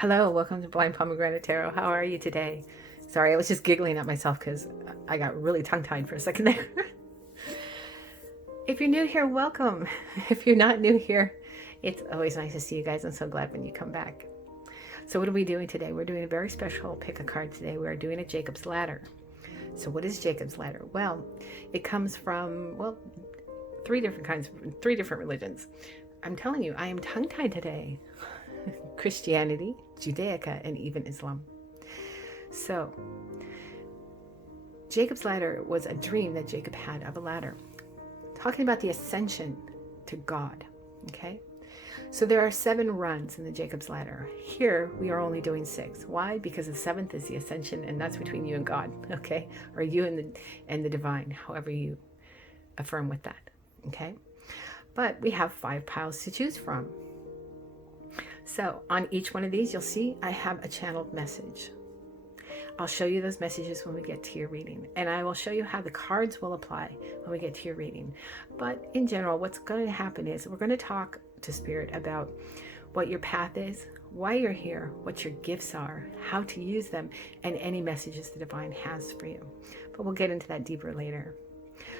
Hello, welcome to Blindpomegranatetarot. How are you today? Sorry, I was just giggling at myself because I got really tongue-tied for a second there. If you're new here, welcome. If you're not new here, it's always nice to see you guys. I'm so glad when you come back. So what are we doing today? We're doing a very special pick a card today. We're doing a Jacob's Ladder. So what is Jacob's Ladder? Well, it comes from, three different religions. I'm telling you, I am tongue-tied today. Christianity, Judaica, and even Islam. So, Jacob's ladder was a dream that Jacob had of a ladder, talking about the ascension to God. Okay, so there are 7 runs in the Jacob's ladder. Here we are only doing 6. Why? Because the 7th is the ascension, and that's between you and God. Okay, or you and the divine, however you affirm with that. Okay, but we have 5 piles to choose from. So on each one of these, you'll see I have a channeled message. I'll show you those messages when we get to your reading, and I will show you how the cards will apply when we get to your reading. But in general, what's going to happen is we're going to talk to Spirit about what your path is, why you're here, what your gifts are, how to use them, and any messages the divine has for you. But we'll get into that deeper later.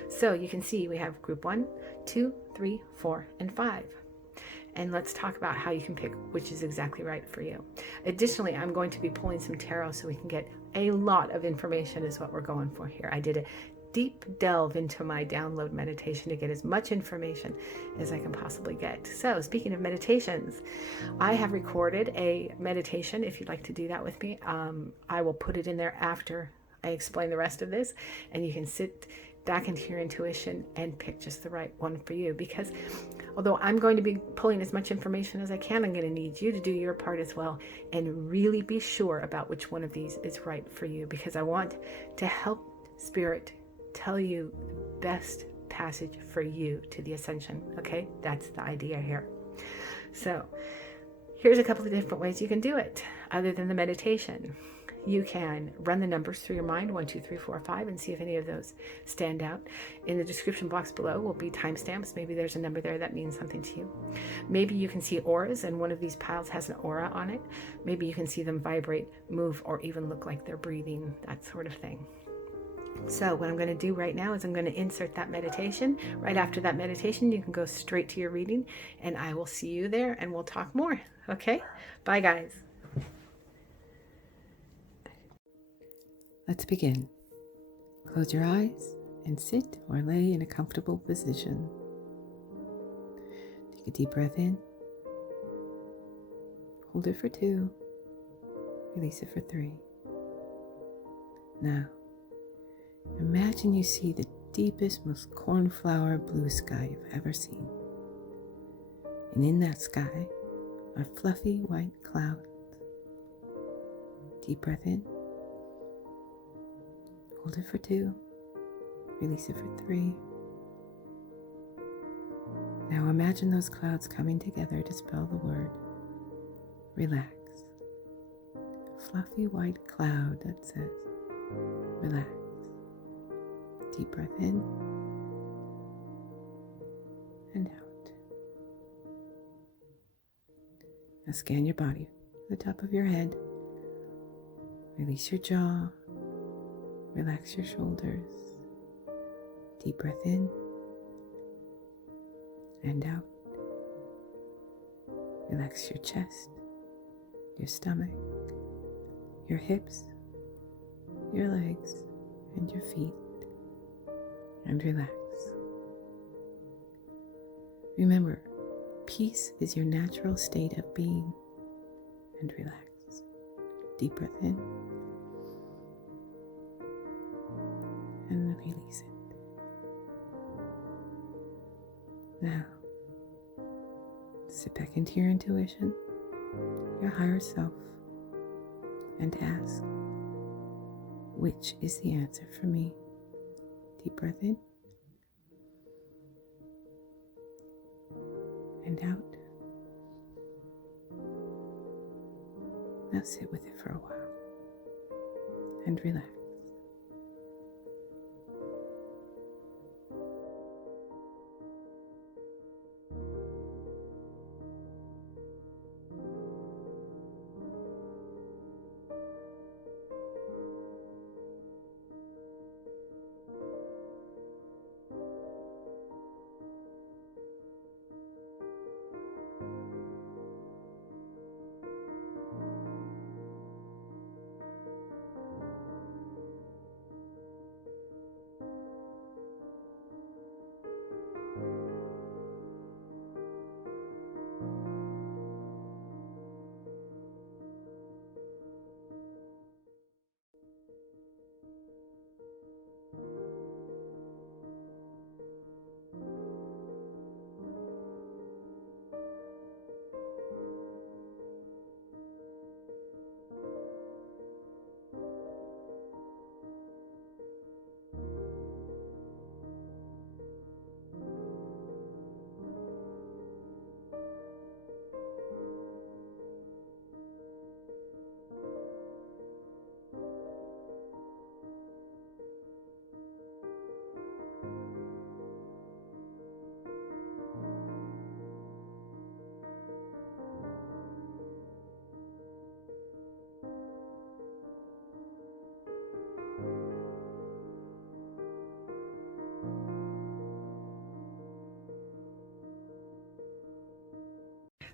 So you can see we have group 1, 2, 3, 4, and 5. And let's talk about how you can pick which is exactly right for you. Additionally, I'm going to be pulling some tarot so we can get a lot of information is what we're going for here. I did a deep delve into my download meditation to get as much information as I can possibly get. So speaking of meditations, I have recorded a meditation. If you'd like to do that with me, I will put it in there after I explain the rest of this, and you can sit back into your intuition and pick just the right one for you. Because although I'm going to be pulling as much information as I can, I'm going to need you to do your part as well and really be sure about which one of these is right for you, because I want to help Spirit tell you the best passage for you to the ascension. Okay, that's the idea here. So here's a couple of different ways you can do it other than the meditation. You can run the numbers through your mind, 1, 2, 3, 4, 5, and see if any of those stand out. In the description box below will be timestamps. Maybe there's a number there that means something to you. Maybe you can see auras, and one of these piles has an aura on it. Maybe you can see them vibrate, move, or even look like they're breathing, that sort of thing. So what I'm going to do right now is I'm going to insert that meditation. Right after that meditation, you can go straight to your reading, and I will see you there, and we'll talk more. Okay? Bye, guys. Let's begin. Close your eyes and sit or lay in a comfortable position. Take a deep breath in. Hold it for 2. Release it for 3. Now, imagine you see the deepest, most cornflower blue sky you've ever seen. And in that sky are fluffy white clouds. Deep breath in. Hold it for 2. Release it for 3. Now imagine those clouds coming together to spell the word relax. A fluffy white cloud that says relax. Deep breath in and out. Now scan your body, the top of your head. Release your jaw. Relax your shoulders. Deep breath in and out. Relax your chest, your stomach, your hips, your legs, and your feet. And relax. Remember, peace is your natural state of being. And relax. Deep breath in. And release it. Now, sit back into your intuition, your higher self, and ask, which is the answer for me? Deep breath in and out. Now sit with it for a while and relax.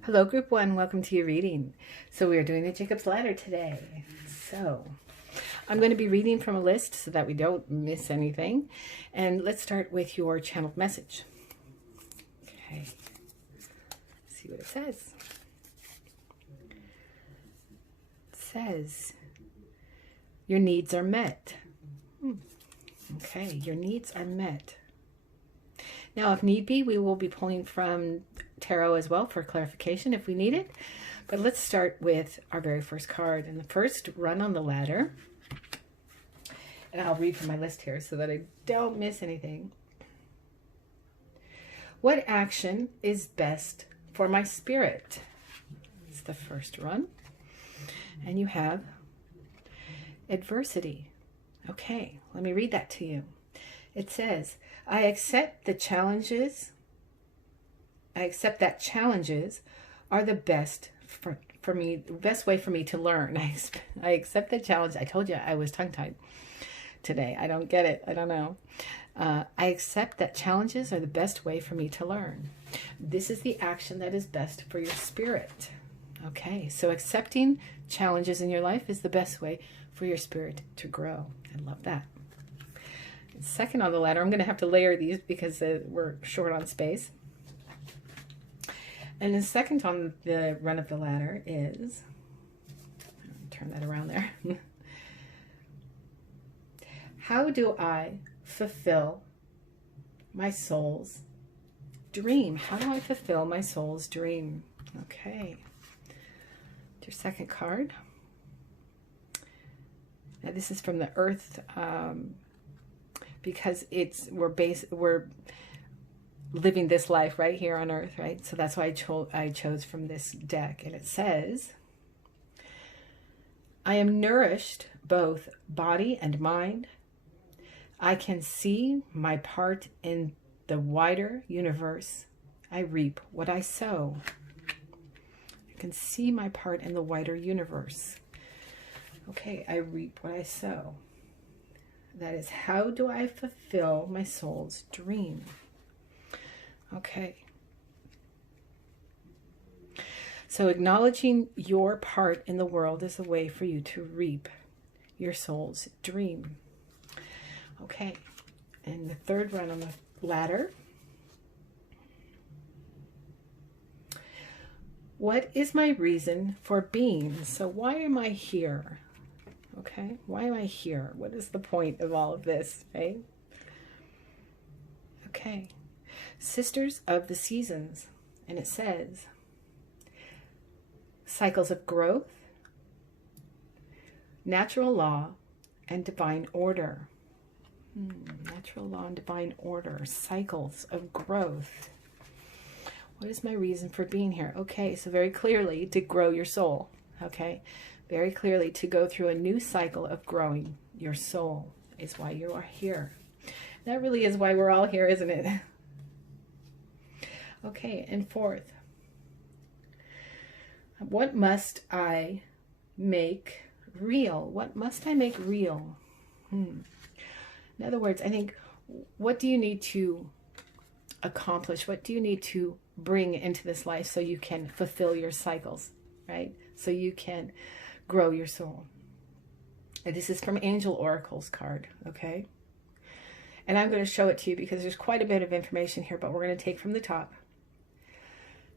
Hello, Group 1. Welcome to your reading. So we are doing the Jacob's Ladder today. So I'm going to be reading from a list so that we don't miss anything. And let's start with your channeled message. Okay. Let's see what it says. It says, your needs are met. Okay, your needs are met. Now, if need be, we will be pulling from tarot as well for clarification if we need it. But let's start with our very first card. And the first run on the ladder, and I'll read from my list here so that I don't miss anything. What action is best for my spirit? It's the first run. And you have adversity. Okay, let me read that to you. It says, I accept that challenges are the best for me, the best way for me to learn. I accept the challenge. I told you I was tongue-tied today. I don't get it. I don't know. I accept that challenges are the best way for me to learn. This is the action that is best for your spirit. Okay, so accepting challenges in your life is the best way for your spirit to grow. I love that. Second on the ladder, I'm going to have to layer these because we're short on space. And the second on the run of the ladder is, turn that around there. How do I fulfill my soul's dream? How do I fulfill my soul's dream? Okay. Your second card. Now this is from the Earth, because we're living this life right here on Earth, right? So that's why I chose from this deck. And it says, I am nourished both body and mind. I can see my part in the wider universe. I reap what I sow. I can see my part in the wider universe. Okay, I reap what I sow. That is, how do I fulfill my soul's dream? Okay. So acknowledging your part in the world is a way for you to reap your soul's dream. Okay. And the third run on the ladder. What is my reason for being? So why am I here? Okay, why am I here? What is the point of all of this, right? Okay, Sisters of the Seasons. And it says, cycles of growth, natural law, and divine order. Natural law and divine order, cycles of growth. What is my reason for being here? Okay, so very clearly to grow your soul. Okay, very clearly to go through a new cycle of growing your soul is why you are here. That really is why we're all here, isn't it? Okay, and fourth, what must I make real? What must I make real? In other words, I think, what do you need to accomplish? What do you need to bring into this life so you can fulfill your cycles, right? So you can grow your soul. And this is from Angel Oracle's card, okay? And I'm going to show it to you because there's quite a bit of information here, but we're going to take from the top.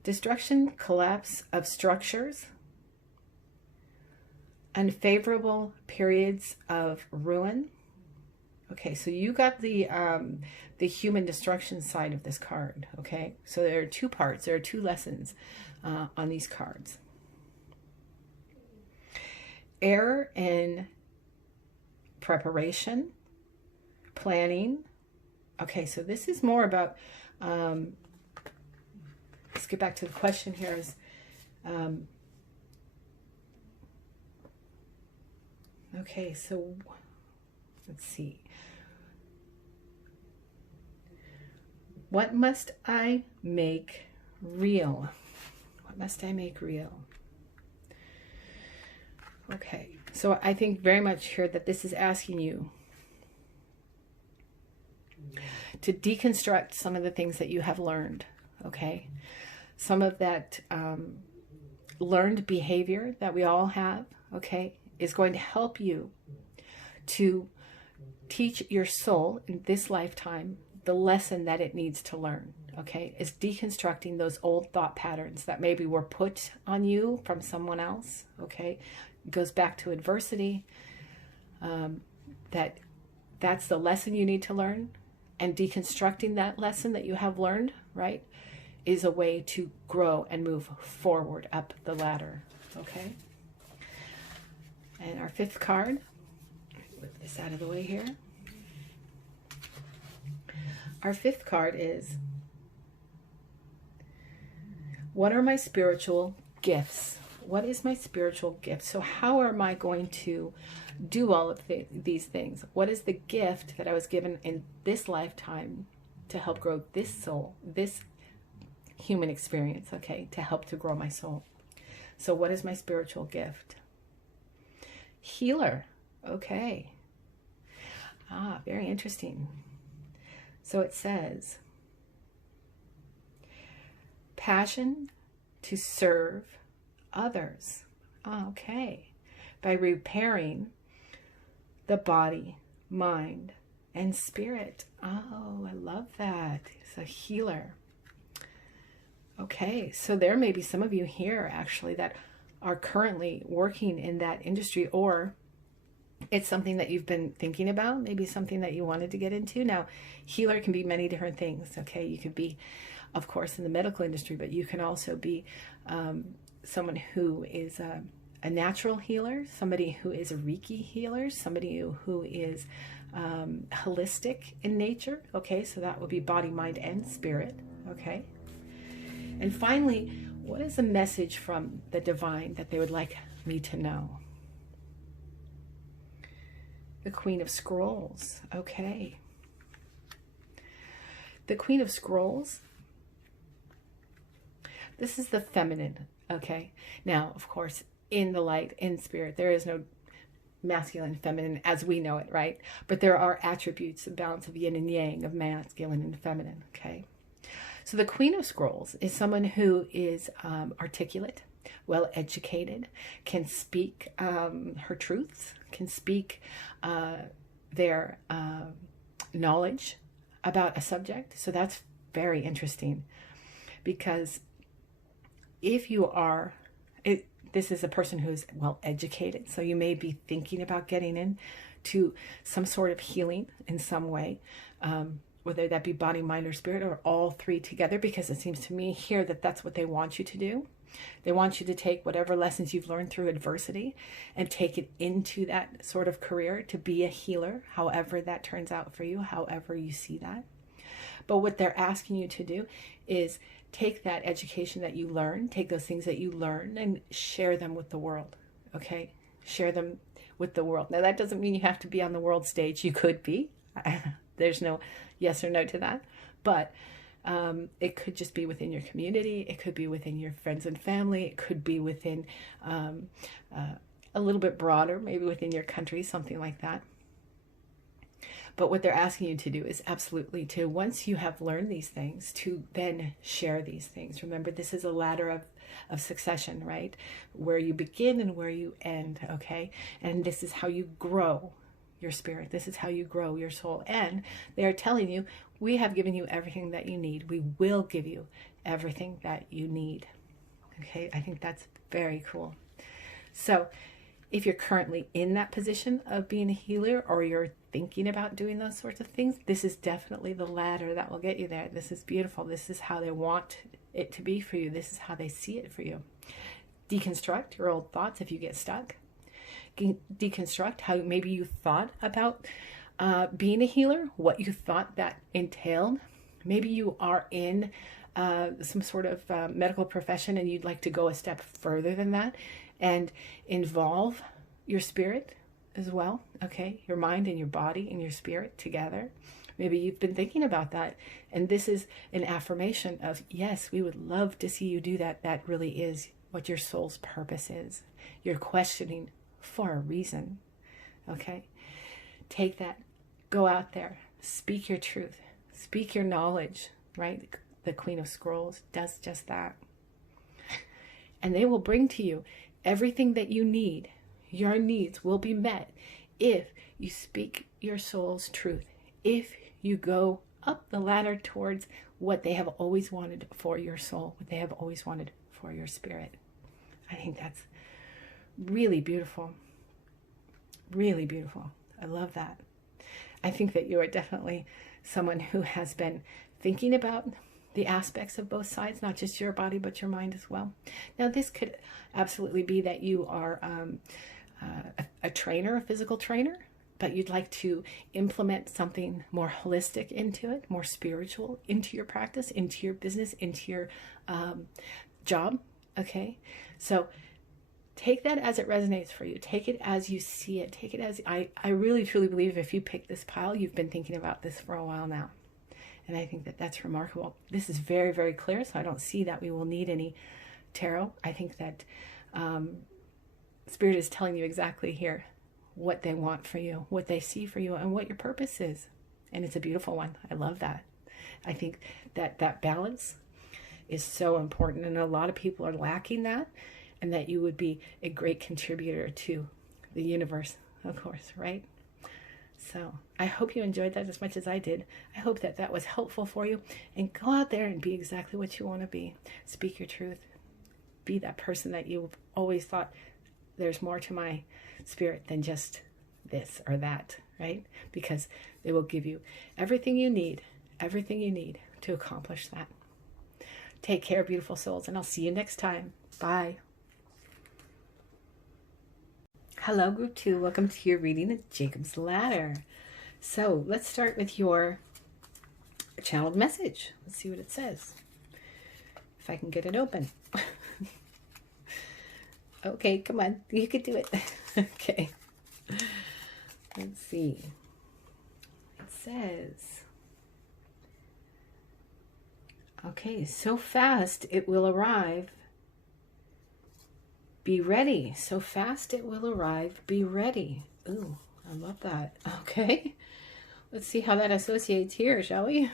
Destruction, collapse of structures, unfavorable periods of ruin. Okay, so you got the human destruction side of this card, okay? So there are two parts, there are two lessons on these cards. Error in preparation, planning. Okay, so this is more about, let's get back to the question here is, okay, so let's see. What must I make real? What must I make real? Okay, so I think very much here that this is asking you to deconstruct some of the things that you have learned, okay? some of that learned behavior that we all have, okay, is going to help you to teach your soul in this lifetime the lesson that it needs to learn, okay? Is deconstructing those old thought patterns that maybe were put on you from someone else, okay? It goes back to adversity. That's the lesson you need to learn. And deconstructing that lesson that you have learned, right, is a way to grow and move forward up the ladder, okay? And our fifth card, put this out of the way here. Our fifth card is, what are my spiritual gifts? What is my spiritual gift? So how am I going to do all of these things? What is the gift that I was given in this lifetime to help grow this soul, this human experience, okay, to help to grow my soul? So what is my spiritual gift? Healer. Okay. Very interesting. So it says, passion to serve others. Okay. By repairing the body, mind, and spirit. Oh, I love that. It's a healer. Okay, so there may be some of you here actually that are currently working in that industry, or it's something that you've been thinking about, maybe something that you wanted to get into. Now, healer can be many different things, okay? You could be, of course, in the medical industry, but you can also be someone who is a natural healer, somebody who is a Reiki healer, somebody who is holistic in nature, okay? So that would be body, mind, and spirit, okay? And finally, what is a message from the divine that they would like me to know? The Queen of Scrolls, okay. The Queen of Scrolls, this is the feminine, okay? Now, of course, in the light, in spirit, there is no masculine, feminine as we know it, right? But there are attributes, a balance of yin and yang, of masculine and feminine, okay? So the Queen of Scrolls is someone who is articulate, well-educated, can speak her truths, can speak their knowledge about a subject. So that's very interesting, because if you are, this is a person who's well-educated, so you may be thinking about getting into some sort of healing in some way, whether that be body, mind, or spirit, or all three together, because it seems to me here that that's what they want you to do. They want you to take whatever lessons you've learned through adversity and take it into that sort of career to be a healer, however that turns out for you, however you see that. But what they're asking you to do is take that education that you learn, take those things that you learn, and share them with the world, okay? Share them with the world. Now, that doesn't mean you have to be on the world stage. You could be. There's no yes or no to that. But it could just be within your community. It could be within your friends and family. It could be within a little bit broader, maybe within your country, something like that. But what they're asking you to do is absolutely to, once you have learned these things, to then share these things. Remember, this is a ladder of succession, right? Where you begin and where you end, okay? And this is how you grow your spirit. This is how you grow your soul. And they are telling you, we have given you everything that you need. We will give you everything that you need. Okay, I think that's very cool. So if you're currently in that position of being a healer, or you're thinking about doing those sorts of things, this is definitely the ladder that will get you there. This is beautiful. This is how they want it to be for you. This is how they see it for you. Deconstruct your old thoughts if you get stuck. Deconstruct how maybe you thought about being a healer, what you thought that entailed. Maybe you are in some sort of medical profession and you'd like to go a step further than that and involve your spirit as well, okay? Your mind and your body and your spirit together. Maybe you've been thinking about that, and this is an affirmation of, yes, we would love to see you do that. That really is what your soul's purpose is. You're questioning for a reason, okay? Take that, go out there, speak your truth, speak your knowledge, right? The Queen of Scrolls does just that. and they will bring to you everything that you need. Your needs will be met if you speak your soul's truth, if you go up the ladder towards what they have always wanted for your soul, what they have always wanted for your spirit. I think that's really beautiful. Really beautiful. I love that. I think that you are definitely someone who has been thinking about the aspects of both sides, not just your body, but your mind as well. Now, this could absolutely be that you are a trainer, a physical trainer, but you'd like to implement something more holistic into it, more spiritual into your practice, into your business, into your job. Okay, so take that as it resonates for you. Take it as you see it. Take it as, I really truly believe if you pick this pile, you've been thinking about this for a while now. And I think that that's remarkable. This is very, very clear, so I don't see that we will need any tarot. I think that Spirit is telling you exactly here what they want for you, what they see for you, and what your purpose is. And it's a beautiful one. I love that. I think that that balance is so important, and a lot of people are lacking that, and that you would be a great contributor to the universe, of course, right? So I hope you enjoyed that as much as I did. I hope that that was helpful for you, and go out there and be exactly what you want to be. Speak your truth. Be that person that you've always thought, there's more to my spirit than just this or that, right? Because they will give you everything you need to accomplish that. Take care, beautiful souls, and I'll see you next time. Bye. Hello, Group 2. Welcome to your reading of Jacob's Ladder. So let's start with your channeled message. Let's see what it says. If I can get it open. Okay, come on. You can do it. Okay. Let's see. It says, okay, so fast it will arrive. Be ready. So fast it will arrive. Be ready. Ooh, I love that. Okay. Let's see how that associates here, shall we?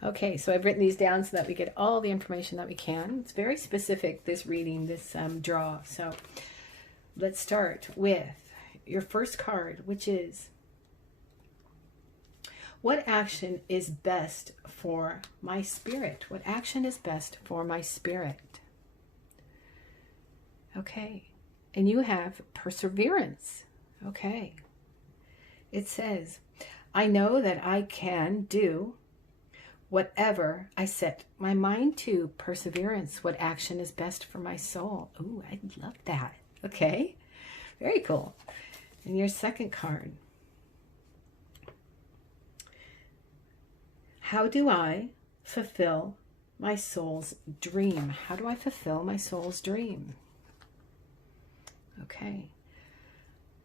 Okay, so I've written these down so that we get all the information that we can. It's very specific, this reading, this draw. So let's start with your first card, which is, what action is best for my spirit? What action is best for my spirit? Okay, and you have perseverance. Okay, it says, I know that I can do whatever I set my mind to. Perseverance. What action is best for my soul? Ooh, I love that. Okay, very cool. And your second card. How do I fulfill my soul's dream? How do I fulfill my soul's dream? Okay.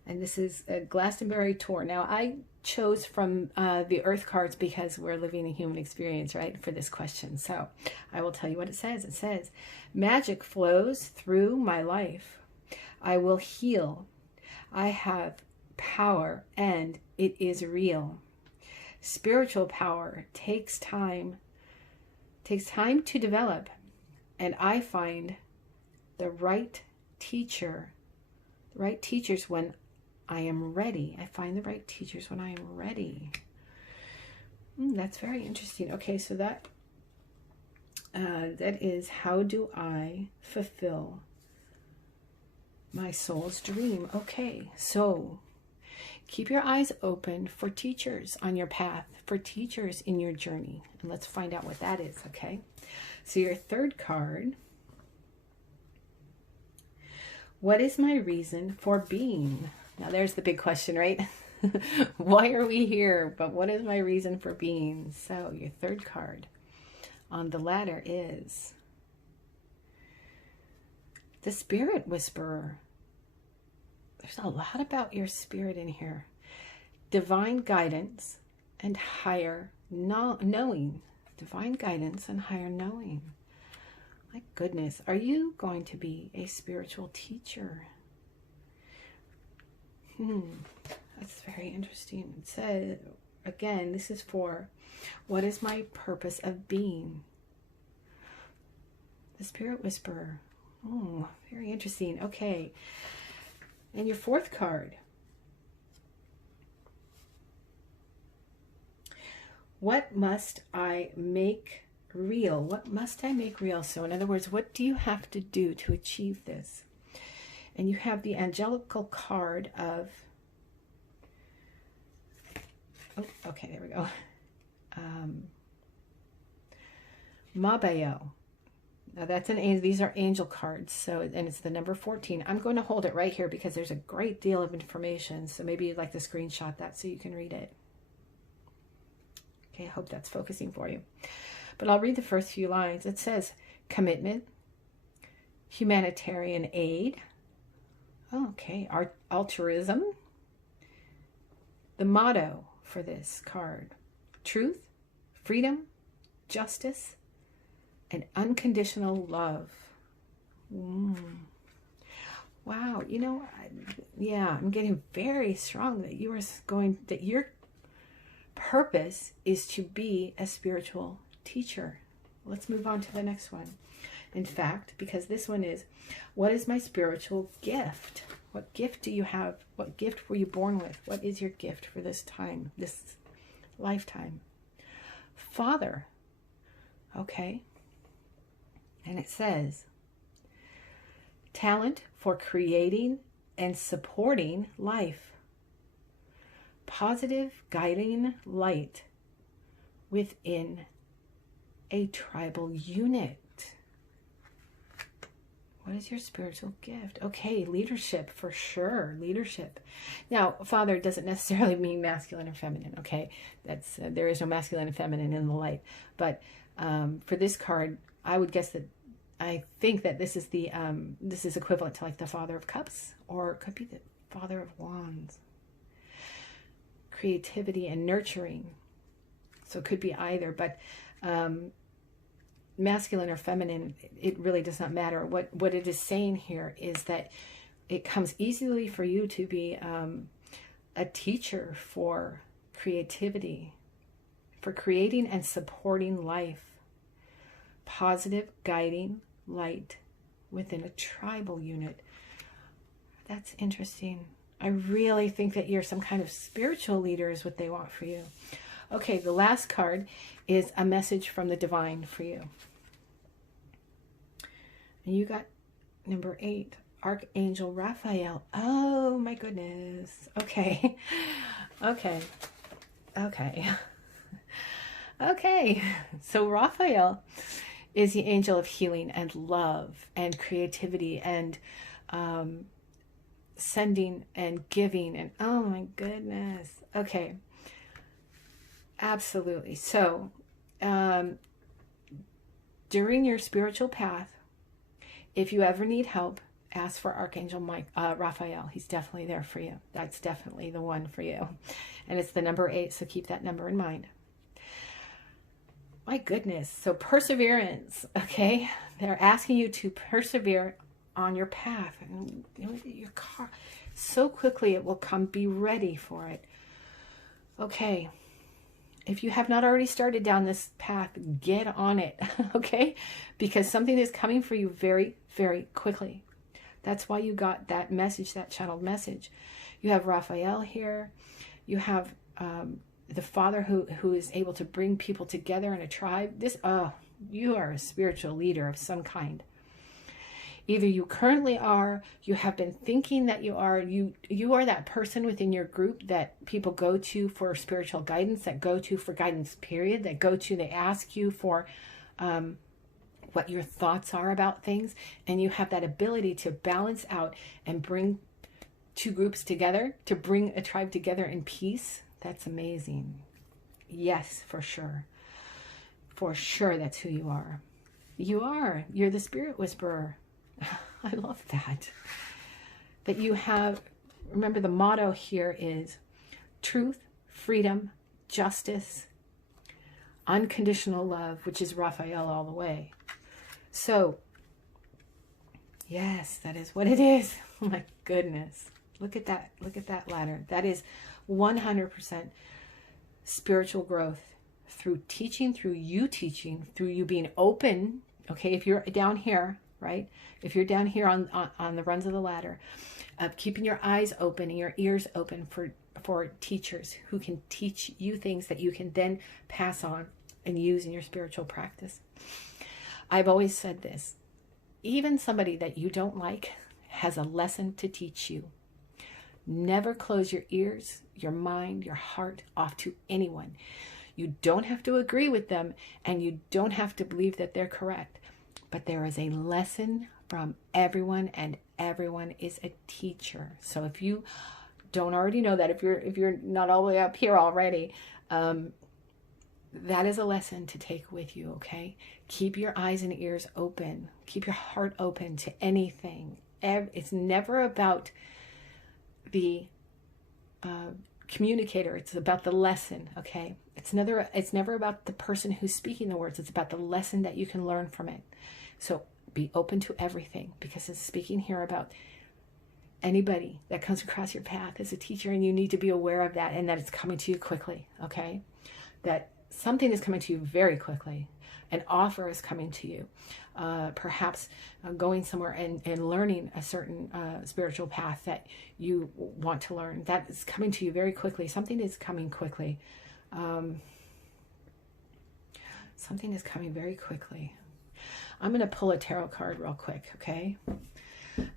And this is a Glastonbury tour. Now, I chose from the Earth cards because we're living a human experience, right, for this question. So I will tell you what it says. It says, magic flows through my life. I will heal. I have power, and it is real. Spiritual power takes time to develop, and I find the right teachers when I am ready. I find the right teachers when I am ready. That's very interesting. Okay, so that is, how do I fulfill my soul's dream? Okay, so keep your eyes open for teachers on your path, for teachers in your journey. And let's find out what that is, okay? So your third card, what is my reason for being? Now there's the big question, right? Why are we here? But what is my reason for being? So your third card on the ladder is the Spirit Whisperer. There's a lot about your spirit in here. Divine guidance and higher knowing. Divine guidance and higher knowing. My goodness, are you going to be a spiritual teacher? That's very interesting. It said, again, this is for, what is my purpose of being? The Spirit Whisperer. Oh, very interesting. Okay. And your fourth card. What must I make real? What must I make real? So in other words, what do you have to do to achieve this? And you have the angelical card of, oh, okay, there we go. Mabayo. Now that's an angel. These are angel cards. So, and it's the number 14. I'm going to hold it right here because there's a great deal of information. So maybe you'd like to screenshot that so you can read it. Okay, I hope that's focusing for you. But I'll read the first few lines. It says, commitment, humanitarian aid, okay, altruism. The motto for this card, truth, freedom, justice, and unconditional love. Wow, you know, yeah, I'm getting very strong that your purpose is to be a spiritual teacher. Let's move on to the next one. In fact, because this one is, what is my spiritual gift? What gift do you have? What gift were you born with? What is your gift for this time, this lifetime? Father. Okay. And it says, talent for creating and supporting life. Positive guiding light within a tribal unit. What is your spiritual gift? Okay, leadership for sure. Leadership. Now, father doesn't necessarily mean masculine or feminine. Okay, that's there is no masculine and feminine in the light. But for this card, I would guess that I think that this is the this is equivalent to like the Father of Cups, or it could be the Father of Wands. Creativity and nurturing. So it could be either, but masculine or feminine, it really does not matter. What it is saying here is that it comes easily for you to be a teacher for creativity, for creating and supporting life, positive guiding light within a tribal unit. That's interesting. I really think that you're some kind of spiritual leader is what they want for you. Okay, the last card is a message from the divine for you. And you got number 8, Archangel Raphael. Oh my goodness. Okay. Okay. Okay. Okay. So Raphael is the angel of healing and love and creativity and sending and giving, and oh my goodness. Okay. Absolutely. So during your spiritual path, if you ever need help, ask for Archangel Raphael. He's definitely there for you. That's definitely the one for you. And it's the number 8, so keep that number in mind. My goodness. So perseverance, okay? They're asking you to persevere on your path. And your car, so quickly it will come. Be ready for it. Okay. If you have not already started down this path, get on it, okay? Because something is coming for you very, very quickly. That's why you got that message, that channeled message. You have Raphael here. You have the Father who is able to bring people together in a tribe. You are a spiritual leader of some kind. Either you currently are, you have been thinking that you are, you are that person within your group that people go to for spiritual guidance, that go to for guidance period, that go to, they ask you for what your thoughts are about things, and you have that ability to balance out and bring two groups together, to bring a tribe together in peace. That's amazing. Yes, for sure. For sure, that's who you are. You're the spirit whisperer. I love that. That you have, remember the motto here is truth, freedom, justice, unconditional love, which is Raphael all the way. So, yes, that is what it is. Oh my goodness. Look at that. Look at that ladder. That is 100% spiritual growth through teaching, through you being open. Okay, if you're down here, right? If you're down here on the rungs of the ladder, keeping your eyes open and your ears open for teachers who can teach you things that you can then pass on and use in your spiritual practice. I've always said this, even somebody that you don't like has a lesson to teach you. Never close your ears, your mind, your heart off to anyone. You don't have to agree with them, and you don't have to believe that they're correct. But there is a lesson from everyone, and everyone is a teacher. So if you don't already know that, if you're not all the way up here already, that is a lesson to take with you, okay? Keep your eyes and ears open. Keep your heart open to anything. It's never about the communicator. It's about the lesson, okay? It's never about the person who's speaking the words. It's about the lesson that you can learn from it. So be open to everything, because it's speaking here about anybody that comes across your path as a teacher, and you need to be aware of that, and that it's coming to you quickly, okay? That something is coming to you very quickly. An offer is coming to you. Perhaps going somewhere and learning a certain spiritual path that you want to learn. That is coming to you very quickly. Something is coming quickly. Something is coming very quickly. I'm going to pull a tarot card real quick, okay?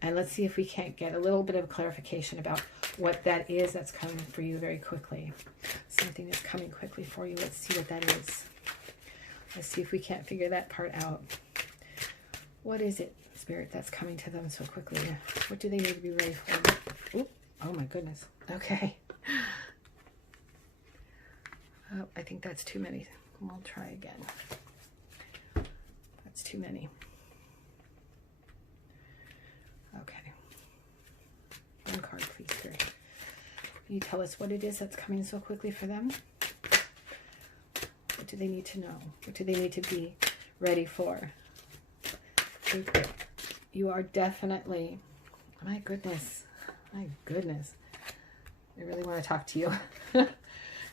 And let's see if we can't get a little bit of clarification about what that is that's coming for you very quickly. Something is coming quickly for you. Let's see what that is. Let's see if we can't figure that part out. What is it, Spirit, that's coming to them so quickly? What do they need to be ready for? Ooh, oh my goodness. Okay. Oh, I think that's too many. We'll try again. That's too many. Okay. One card, please, Spirit. Can you tell us what it is that's coming so quickly for them? What do they need to know? What do they need to be ready for? You are definitely, my goodness, I really want to talk to you.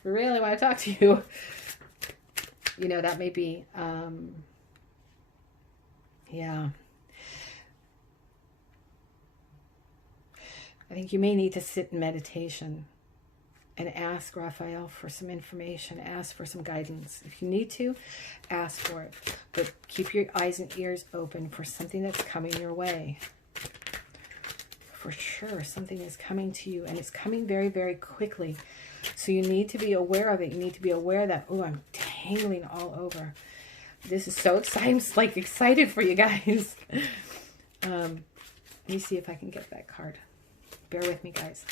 Really want to talk to you. You know, that may be, yeah. I think you may need to sit in meditation and ask Raphael for some information, ask for some guidance. If you need to, ask for it. But keep your eyes and ears open for something that's coming your way. For sure, something is coming to you, and it's coming very, very quickly. So you need to be aware of it. You need to be aware that, oh, I'm tingling all over. This is so exciting. I'm like excited for you guys. Let me see if I can get that card. Bear with me, guys.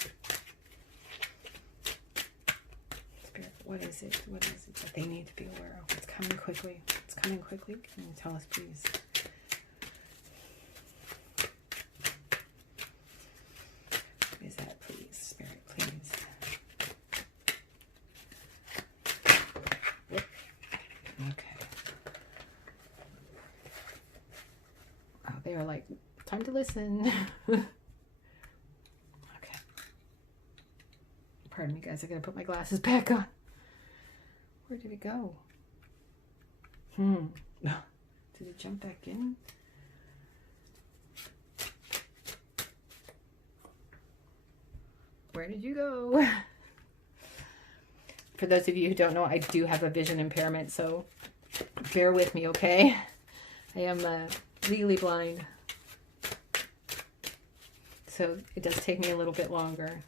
Spirit, what is it? What is it that they need to be aware of? It's coming quickly. It's coming quickly. Can you tell us, please? What is that, please? Spirit, please. Yep. Okay. Oh, they are like, time to listen. Pardon me, guys. I gotta put my glasses back on. Where did it go? Did it jump back in? Where did you go? For those of you who don't know, I do have a vision impairment, so bear with me, okay? I am legally blind, so it does take me a little bit longer.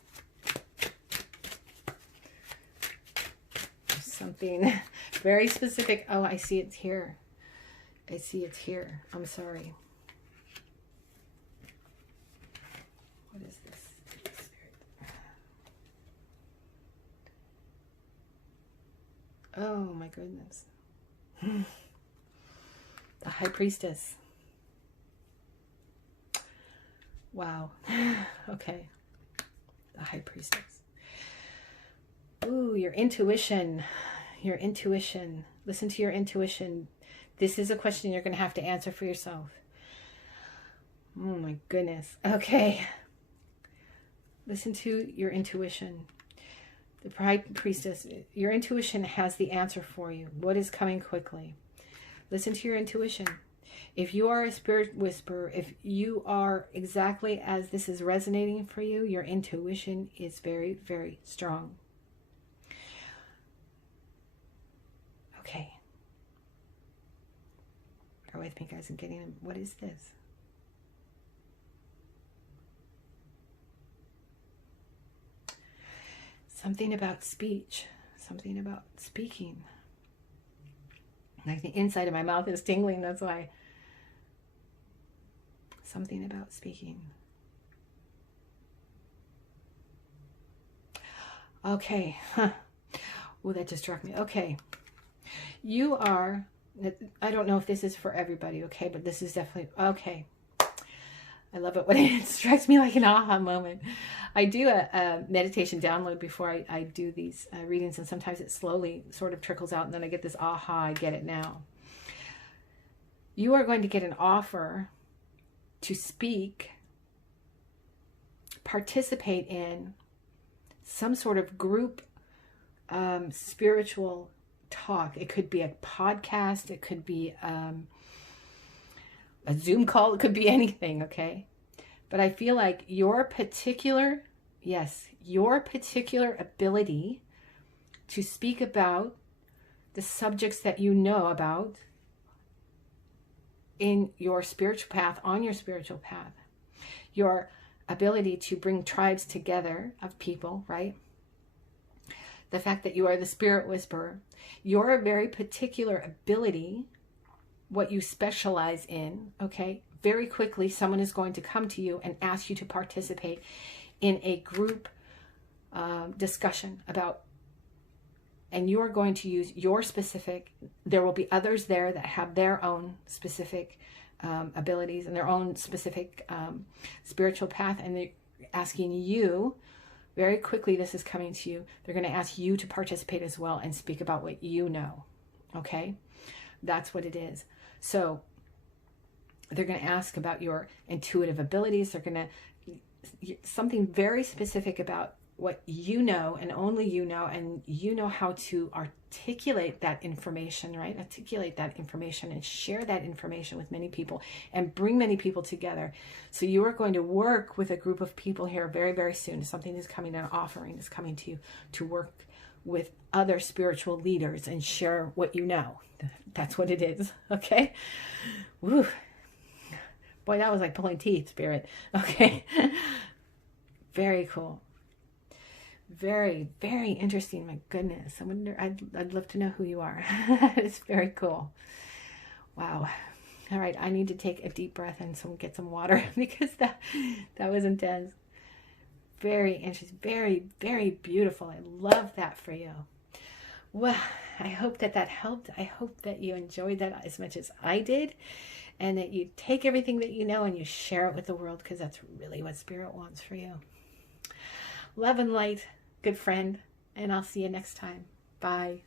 Something very specific. Oh, I see it's here. I see it's here. I'm sorry. What is this? Oh my goodness. The High Priestess. Wow. Okay. The High Priestess. Ooh, your intuition. Your intuition. Listen to your intuition. This is a question you're going to have to answer for yourself. Oh my goodness. Okay. Listen to your intuition. The High Priestess. Your intuition has the answer for you. What is coming quickly? Listen to your intuition. If you are a spirit whisperer, if you are exactly as this is resonating for you, your intuition is very, very strong. Okay. Bear with me, guys. I'm getting them. What is this? Something about speech. Something about speaking. Like the inside of my mouth is tingling. That's why. Something about speaking. Okay. Oh, that just struck me. Okay. You are, I don't know if this is for everybody, okay, but this is definitely, okay. I love it when it strikes me like an aha moment. I do a meditation download before I do these readings, and sometimes it slowly sort of trickles out, and then I get this aha, I get it now. You are going to get an offer to speak, participate in some sort of group spiritual talk. It could be a podcast, it could be a Zoom call, it could be anything, okay? But I feel like your particular ability to speak about the subjects that you know about in your spiritual path, on your spiritual path, your ability to bring tribes together of people, right? The fact that you are the spirit whisperer, your very particular ability, what you specialize in, okay? Very quickly, someone is going to come to you and ask you to participate in a group discussion about, and you are going to use your specific, there will be others there that have their own specific abilities and their own specific spiritual path, and they're asking you, very quickly this is coming to you, they're going to ask you to participate as well and speak about what you know, okay? That's what it is. So they're going to ask about your intuitive abilities. They're going to, something very specific about what you know and only you know, and you know how to articulate that information, right? Articulate that information and share that information with many people and bring many people together. So you are going to work with a group of people here very, very soon. Something is coming, an offering is coming to you to work with other spiritual leaders and share what you know. That's what it is, okay? Woo. Boy, that was like pulling teeth, Spirit. Okay. Very cool. Very, very interesting. My goodness. I wonder, I'd love to know who you are. It's very cool. Wow. All right. I need to take a deep breath and get some water because that was intense. Very interesting. Very, very beautiful. I love that for you. Well, I hope that helped. I hope that you enjoyed that as much as I did, and that you take everything that you know and you share it with the world, because that's really what Spirit wants for you. Love and light, good friend, and I'll see you next time. Bye.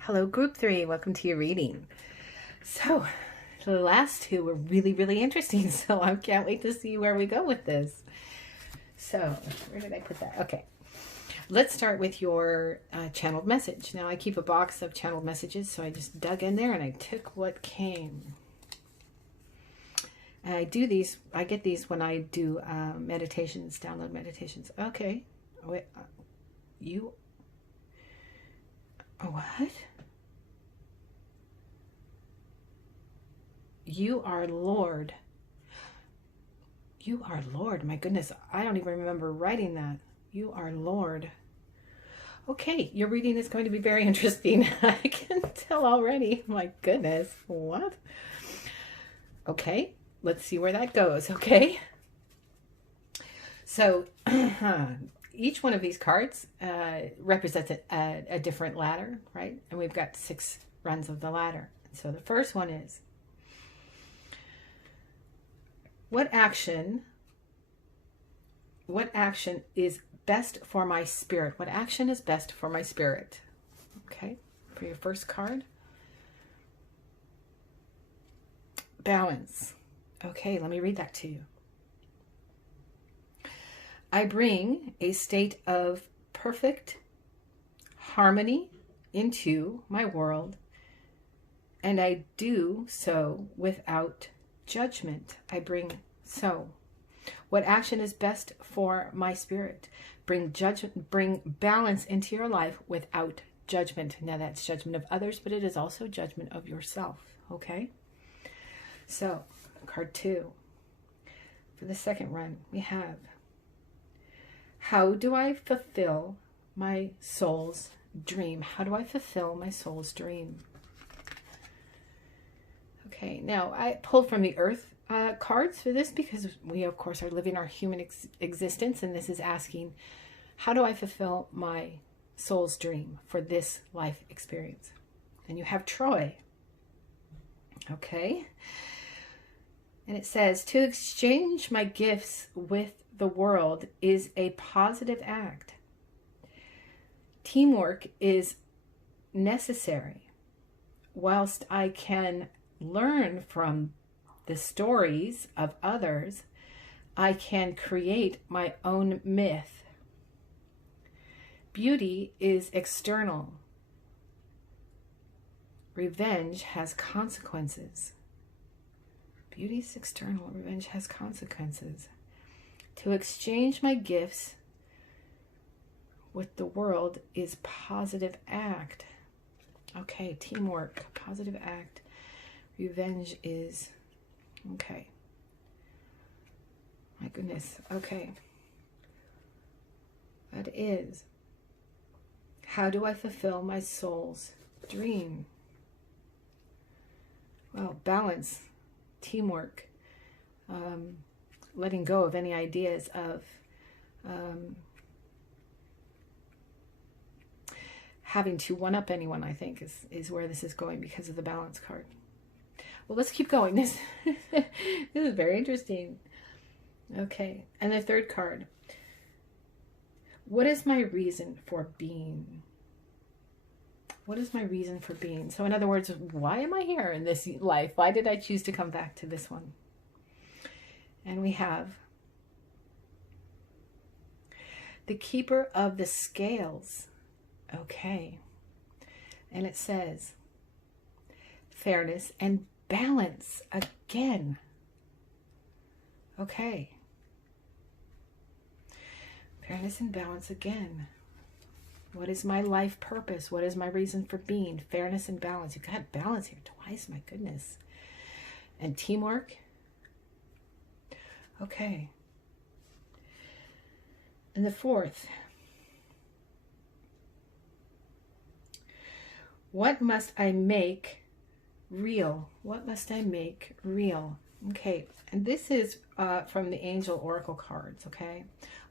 Hello, Group 3. Welcome to your reading. So, the last two were really, really interesting, so I can't wait to see where we go with this. So, where did I put that? Okay. Let's start with your channeled message. Now, I keep a box of channeled messages, so I just dug in there and I took what came. And I do these, I get these when I do meditations, download meditations. Okay. Wait, what? You are Lord. You are Lord. My goodness, I don't even remember writing that. You are Lord. Okay, your reading is going to be very interesting. I can tell already. My goodness, what? Okay, let's see where that goes, okay? So, each one of these cards represents a different ladder, right? And we've got 6 runs of the ladder. So the first one is, what action is best for my spirit? What action is best for my spirit? Okay, for your first card. Balance. Okay, let me read that to you. I bring a state of perfect harmony into my world, and I do so without judgment. I bring so. What action is best for my spirit? Bring balance into your life without judgment. Now that's judgment of others, but it is also judgment of yourself. Okay? So, card 2. For the second run, we have, how do I fulfill my soul's dream? How do I fulfill my soul's dream? Okay, now I pulled from the Earth cards for this because we, of course, are living our human existence, and this is asking, how do I fulfill my soul's dream for this life experience? And you have Troy. Okay. And it says, to exchange my gifts with the world is a positive act. Teamwork is necessary. Whilst I can learn from the stories of others, I can create my own myth. Beauty is external. Revenge has consequences. Beauty is external. Revenge has consequences. To exchange my gifts with the world is positive act. Okay, teamwork, positive act. Revenge is, okay. My goodness, okay. That is, how do I fulfill my soul's dream? Well, balance, teamwork, letting go of any ideas of having to one-up anyone, I think, is where this is going because of the balance card. Well, let's keep going. This is very interesting. Okay, and the third card. What is my reason for being? What is my reason for being? So in other words, why am I here in this life? Why did I choose to come back to this one? And we have the Keeper of the Scales. Okay. And it says fairness and balance again. Okay. Fairness and balance again. What is my life purpose? What is my reason for being? Fairness and balance. You've got balance here twice, my goodness. And teamwork. Okay. And the fourth. What must I make real? What must I make real? Okay. And this is from the Angel Oracle cards, okay?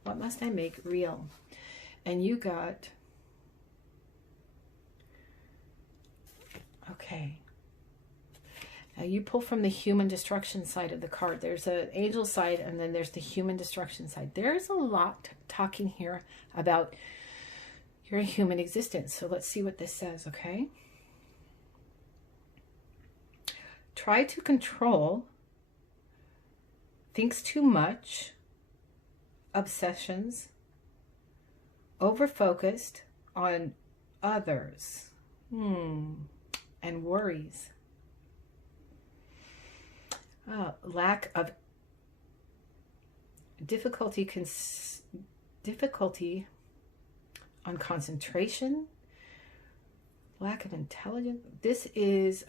What must I make real? And you got, okay. Now you pull from the human destruction side of the card. There's an angel side and then there's the human destruction side. There's a lot talking here about your human existence. So let's see what this says, okay? Try to control, thinks too much, obsessions, over-focused on others, and worries. Lack of difficulty on concentration, lack of intelligence. This is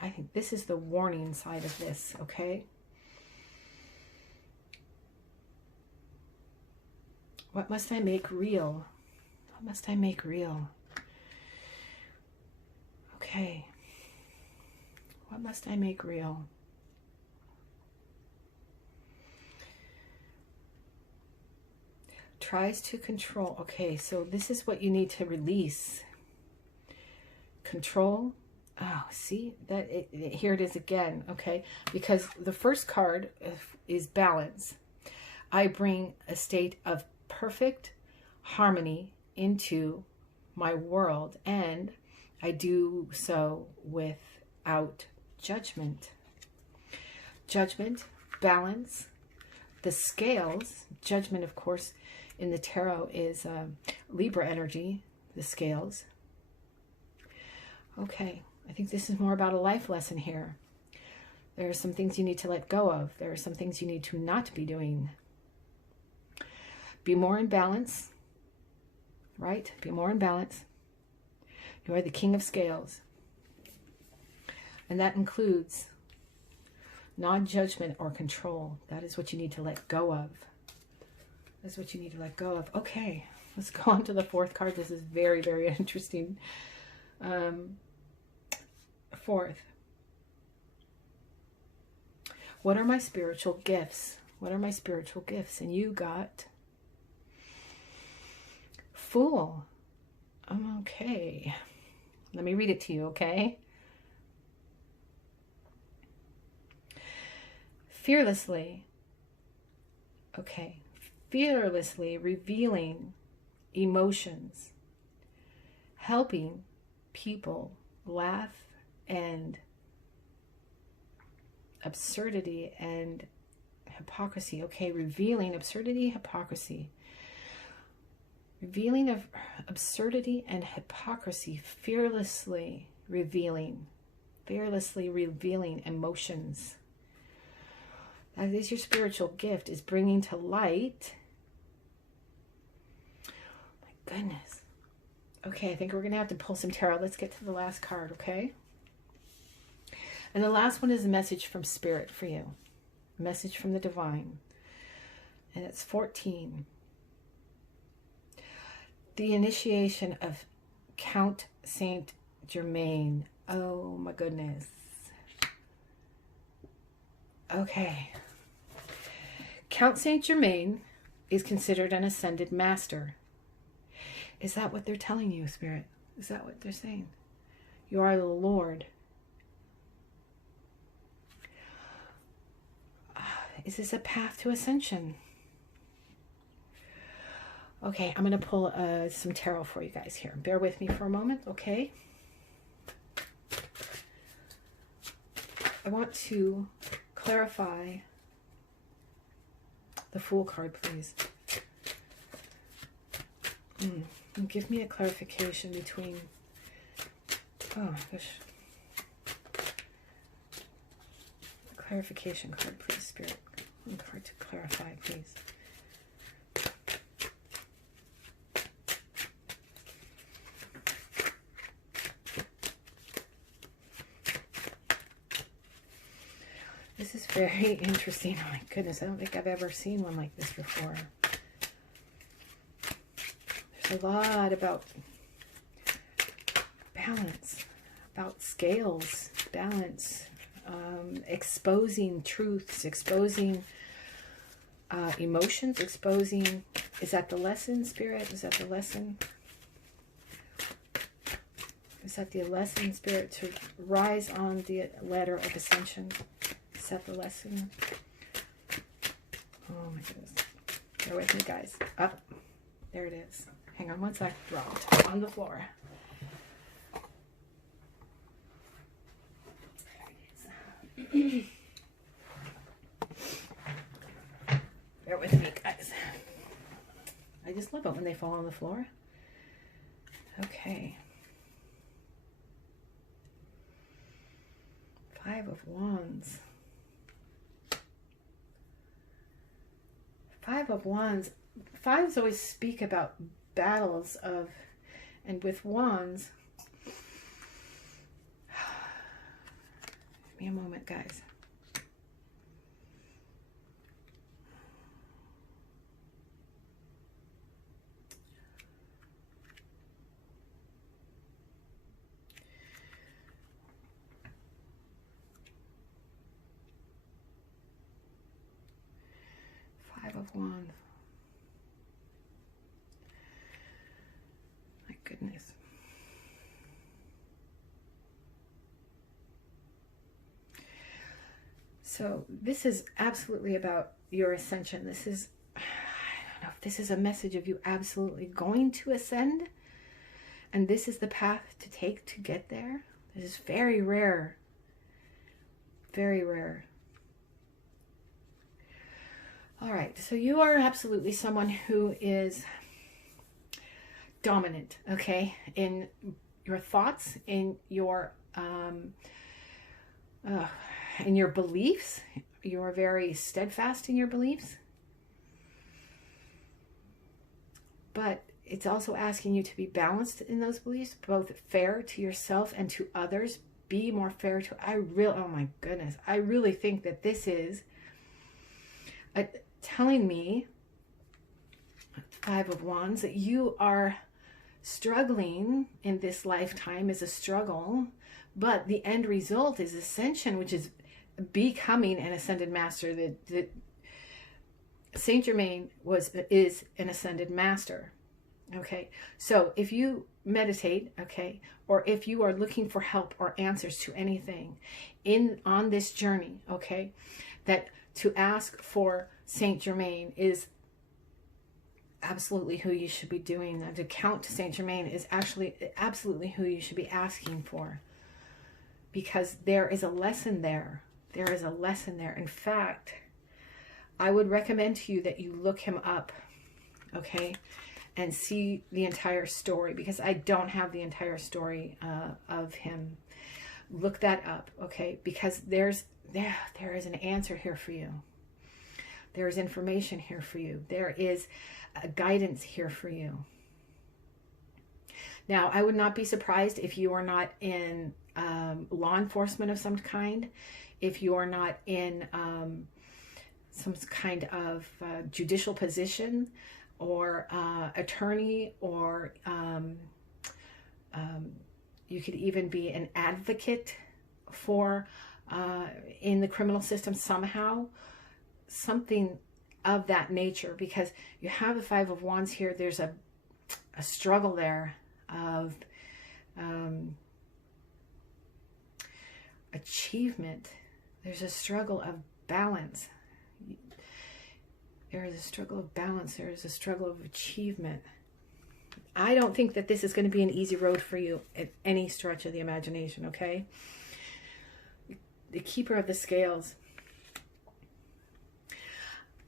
I think this is the warning side of this, okay? What must I make real? What must I make real? Okay. What must I make real? Tries to control. Okay, so this is what you need to release. Control. Oh, see that here it is again. Okay, because the first card is balance. I bring a state of perfect harmony into my world, and I do so without judgment. Judgment, balance, the scales. Judgment, of course, in the tarot is Libra energy, the scales. Okay, I think this is more about a life lesson here. There are some things you need to let go of. There are some things you need to not be doing. Be more in balance, right? Be more in balance. You are the King of Scales. And that includes non-judgment or control. That is what you need to let go of. That's what you need to let go of. Okay, let's go on to the fourth card. This is very, very interesting. Fourth. What are my spiritual gifts? What are my spiritual gifts? And you got Fool. Okay. Let me read it to you, okay? Fearlessly. Okay. Fearlessly revealing emotions. Helping people laugh and absurdity and hypocrisy. Okay, revealing absurdity, hypocrisy. Revealing of absurdity and hypocrisy. Fearlessly revealing. Fearlessly revealing emotions. That is your spiritual gift, is bringing to light. My goodness. Okay, I think we're going to have to pull some tarot. Let's get to the last card, okay? And the last one is a message from Spirit for you. A message from the divine. And it's 14. The initiation of Count Saint Germain. Oh my goodness. Okay. Count Saint Germain is considered an ascended master. Is that what they're telling you, Spirit? Is that what they're saying? You are the Lord. Is this a path to ascension? Okay, I'm going to pull some tarot for you guys here. Bear with me for a moment, okay? I want to clarify the Fool card, please. Give me a clarification between... Oh, my gosh. Clarification card, please, Spirit. One card to clarify, please. This is very interesting. Oh my goodness, I don't think I've ever seen one like this before. There's a lot about balance, about scales, balance, exposing truths, exposing emotions, exposing... Is that the lesson, Spirit? Is that the lesson? Is that the lesson, Spirit, to rise on the ladder of ascension? Is that the lesson? Oh my goodness. Bear with me, guys. Up. There it is. Hang on one sec. Dropped on the floor. Bear with me, guys. I just love it when they fall on the floor. Okay. 5 of Wands. 5 of Wands. Fives always speak about battles of, and with Wands. Give me a moment, guys. Of Wands. My goodness. So this is absolutely about your ascension. This is, I don't know if this is a message of you absolutely going to ascend, and this is the path to take to get there. This is very rare. Very rare. All right, so you are absolutely someone who is dominant, okay, in thoughts, in your beliefs. You're very steadfast in your beliefs. But it's also asking you to be balanced in those beliefs, both fair to yourself and to others. Be more fair to, oh my goodness, I really think that this is telling me, Five of Wands, that you are struggling in this lifetime is a struggle, but the end result is ascension, which is becoming an ascended master. That Saint Germain is an ascended master. Okay, so if you meditate, okay, or if you are looking for help or answers to anything on this journey, okay, that to ask for Saint Germain is absolutely who you should be doing. That to count to Saint Germain is actually absolutely who you should be asking for, because there is a lesson there. There is a lesson there. In fact, I would recommend to you that you look him up, okay, and see the entire story, because I don't have the entire story of him. Look that up, okay, because there is an answer here for you. There is information here for you. There is a guidance here for you. Now, I would not be surprised if you are not in law enforcement of some kind, if you are not in some kind of judicial position, or attorney, or you could even be an advocate for in the criminal system somehow, something of that nature, because you have the Five of Wands here. There's a struggle there of achievement. There's a struggle of balance. There is a struggle of balance. There is a struggle of achievement. I don't think that this is going to be an easy road for you at any stretch of the imagination, okay? The Keeper of the Scales.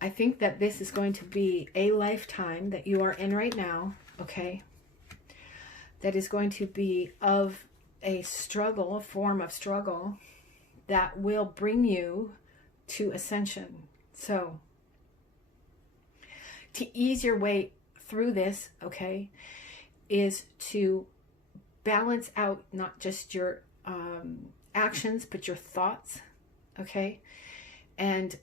I think that this is going to be a lifetime that you are in right now, okay? That is going to be of a struggle, a form of struggle that will bring you to ascension. So, to ease your way through this, okay, is to balance out not just your actions, but your thoughts, okay? And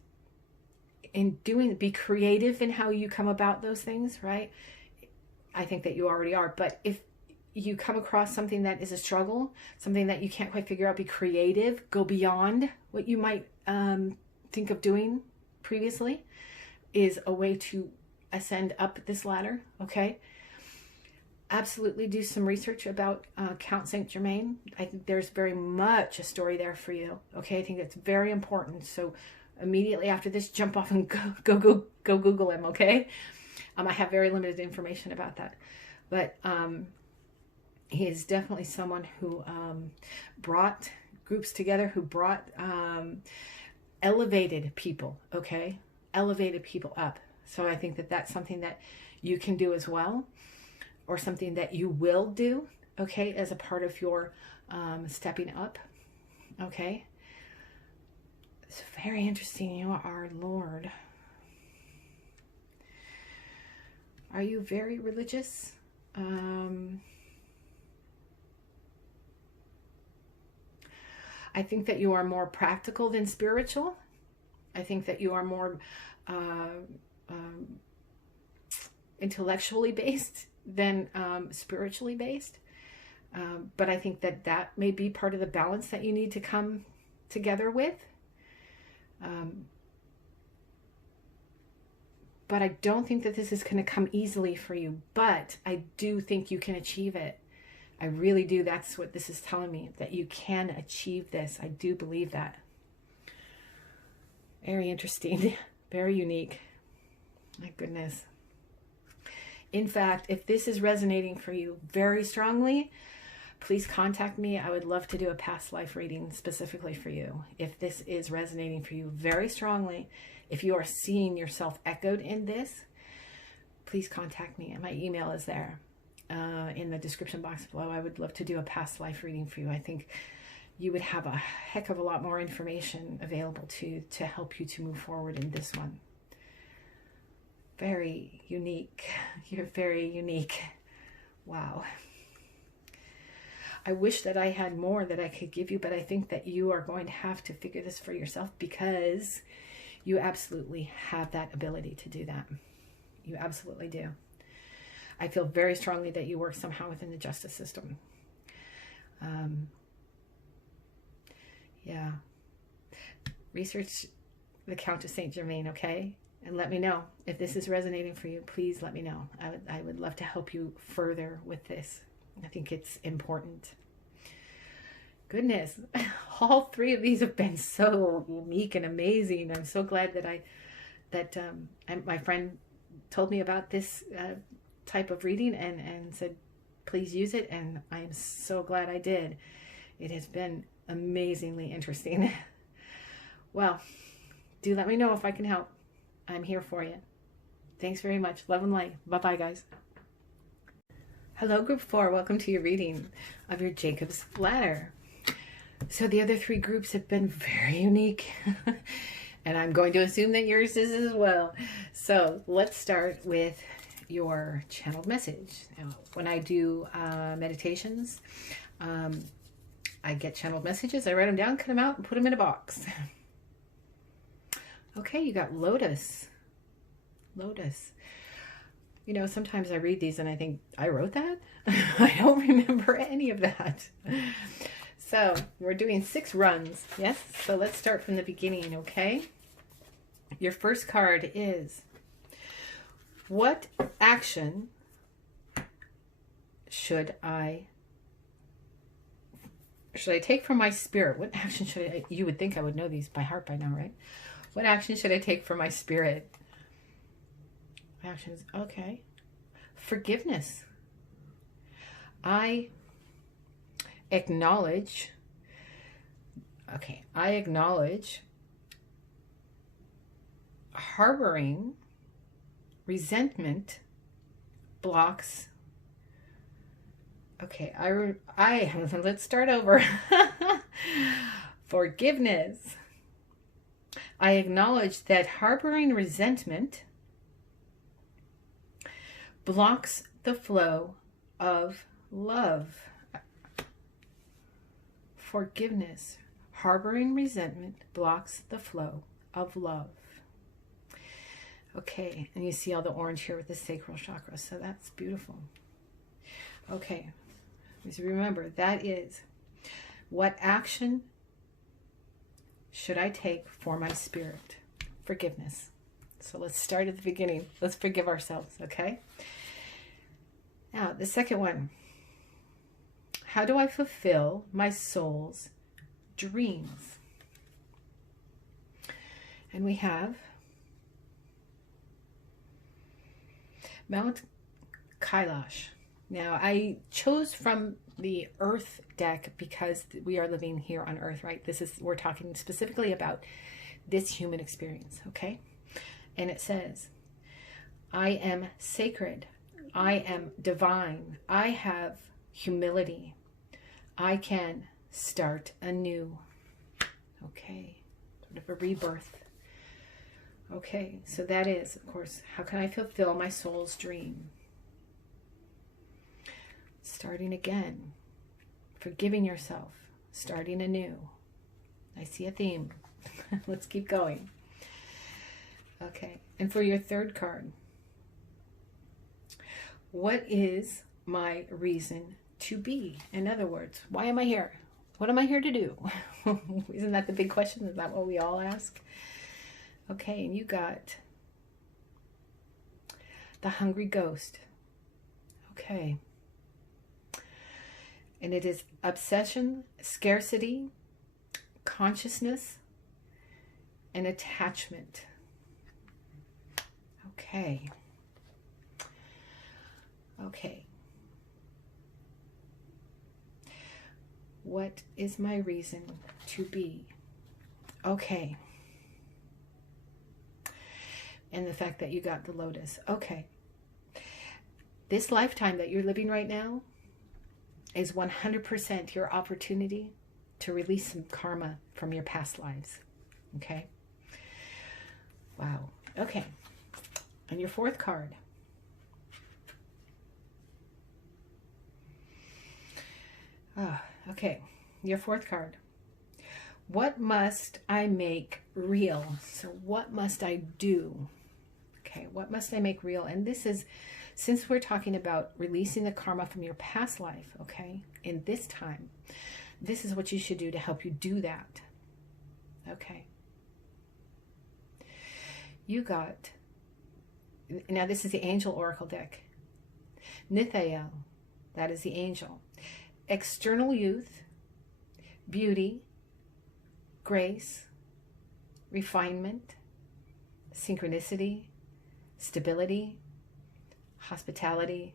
in doing, be creative in how you come about those things, right? I think that you already are, but if you come across something that is a struggle, something that you can't quite figure out, be creative, go beyond what you might think of doing previously, is a way to ascend up this ladder, okay? Absolutely do some research about Count Saint Germain. I think there's very much a story there for you, okay? I think that's very important. So immediately after this, jump off and go Google him, okay? I have very limited information about that, but he is definitely someone who brought groups together, who brought elevated people, okay? Elevated people up. So I think that that's something that you can do as well, or something that you will do, okay, as a part of your stepping up, okay? It's very interesting. You are our Lord. Are you very religious? I think that you are more practical than spiritual. I think that you are more intellectually based than spiritually based. But I think that that may be part of the balance that you need to come together with. But I don't think that this is going to come easily for you. But I do think you can achieve it. I really do. That's what this is telling me, that you can achieve this. I do believe that. Very interesting. Very unique. My goodness. In fact, if this is resonating for you very strongly, please contact me. I would love to do a past life reading specifically for you. If this is resonating for you very strongly, if you are seeing yourself echoed in this, please contact me. And my email is there. in the description box below. I would love to do a past life reading for you. I think you would have a heck of a lot more information available to help you to move forward in this one. Very unique. You're very unique. Wow. I wish that I had more that I could give you, but I think that you are going to have to figure this for yourself, because you absolutely have that ability to do that. You absolutely do. I feel very strongly that you work somehow within the justice system. Yeah. Research the Countess Saint Germain, okay? And let me know if this is resonating for you. Please let me know. I would love to help you further with this. I think it's important. Goodness, all three of these have been so unique and amazing. I'm so glad that my friend told me about this type of reading and said, please use it. And I am so glad I did. It has been amazingly interesting. Well, do let me know if I can help. I'm here for you. Thanks very much. Love and light. Bye-bye, guys. Hello, Group 4. Welcome to your reading of your Jacob's Ladder. So the other three groups have been very unique. And I'm going to assume that yours is as well. So let's start with your channeled message. Now, when I do meditations, I get channeled messages. I write them down, cut them out, and put them in a box. Okay, you got Lotus. Lotus. You know, sometimes I read these and I think, I wrote that? I don't remember any of that. So we're doing 6 runs. Yes? So let's start from the beginning, okay? Your first card is, what action should I take from my spirit? What action should I, you would think I would know these by heart by now, right? What action should I take for my spirit? Actions, okay. Forgiveness. I acknowledge harboring resentment blocks. Okay, let's start over. Forgiveness. I acknowledge that harboring resentment blocks the flow of love. Forgiveness. Harboring resentment blocks the flow of love. Okay, and you see all the orange here with the sacral chakra, so that's beautiful. Okay, so remember, that is, what action should I take for my spirit? Forgiveness. So let's start at the beginning. Let's forgive ourselves, okay? Now, the second one. How do I fulfill my soul's dreams? And we have Mount Kailash. Now, I chose from the Earth deck because we are living here on Earth, right? We're talking specifically about this human experience, okay? And it says, I am sacred. I am divine. I have humility. I can start anew. Okay, sort of a rebirth. Okay, so that is, of course, how can I fulfill my soul's dream? Starting again, forgiving yourself, starting anew. I see a theme. Let's keep going. Okay, and for your third card, what is my reason to be? In other words, why am I here? What am I here to do? Isn't that the big question? Is that what we all ask? Okay, and you got the Hungry Ghost. Okay. And it is obsession, scarcity, consciousness, and attachment. Okay. Okay. What is my reason to be? Okay. And the fact that you got the Lotus. Okay. This lifetime that you're living right now is 100% your opportunity to release some karma from your past lives. Okay? Wow. Okay. And your fourth card. Oh, okay. Your fourth card. What must I make real? So what must I do? Okay, what must I make real? And this is, since we're talking about releasing the karma from your past life, okay, in this time, this is what you should do to help you do that. Okay. You got, now this is the Angel Oracle deck. Nithael, that is the angel. External youth, beauty, grace, refinement, synchronicity, stability, hospitality,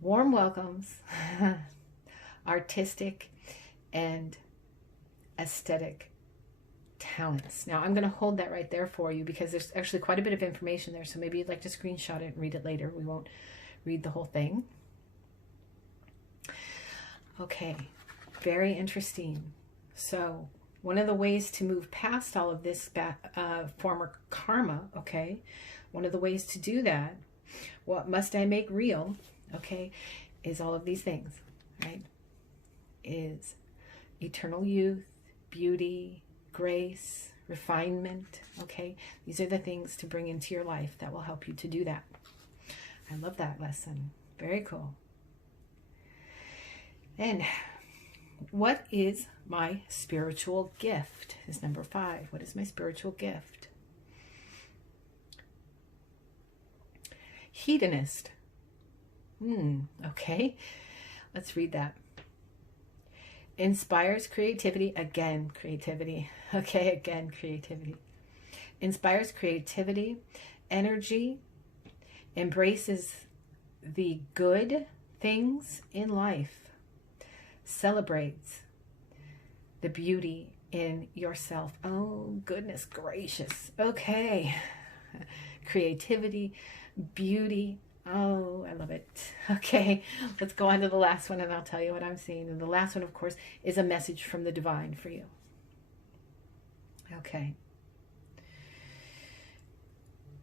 warm welcomes, artistic, and aesthetic talents. Now I'm going to hold that right there for you because there's actually quite a bit of information there. So maybe you'd like to screenshot it and read it later. We won't read the whole thing. Okay, very interesting. So one of the ways to move past all of this former karma, okay, one of the ways to do that, what must I make real, okay, is all of these things, right? Is eternal youth, beauty, grace, refinement, okay? These are the things to bring into your life that will help you to do that. I love that lesson. Very cool. And what is my spiritual gift? Is number 5. What is my spiritual gift? Hedonist. Okay. Let's read that. Inspires creativity. Again, creativity. Okay, again, creativity. Inspires creativity, energy, embraces the good things in life, celebrates the beauty in yourself. Oh, goodness gracious. Okay. Creativity, beauty. Oh, I love it. Okay, let's go on to the last one and I'll tell you what I'm seeing. And the last one, of course, is a message from the divine for you. Okay.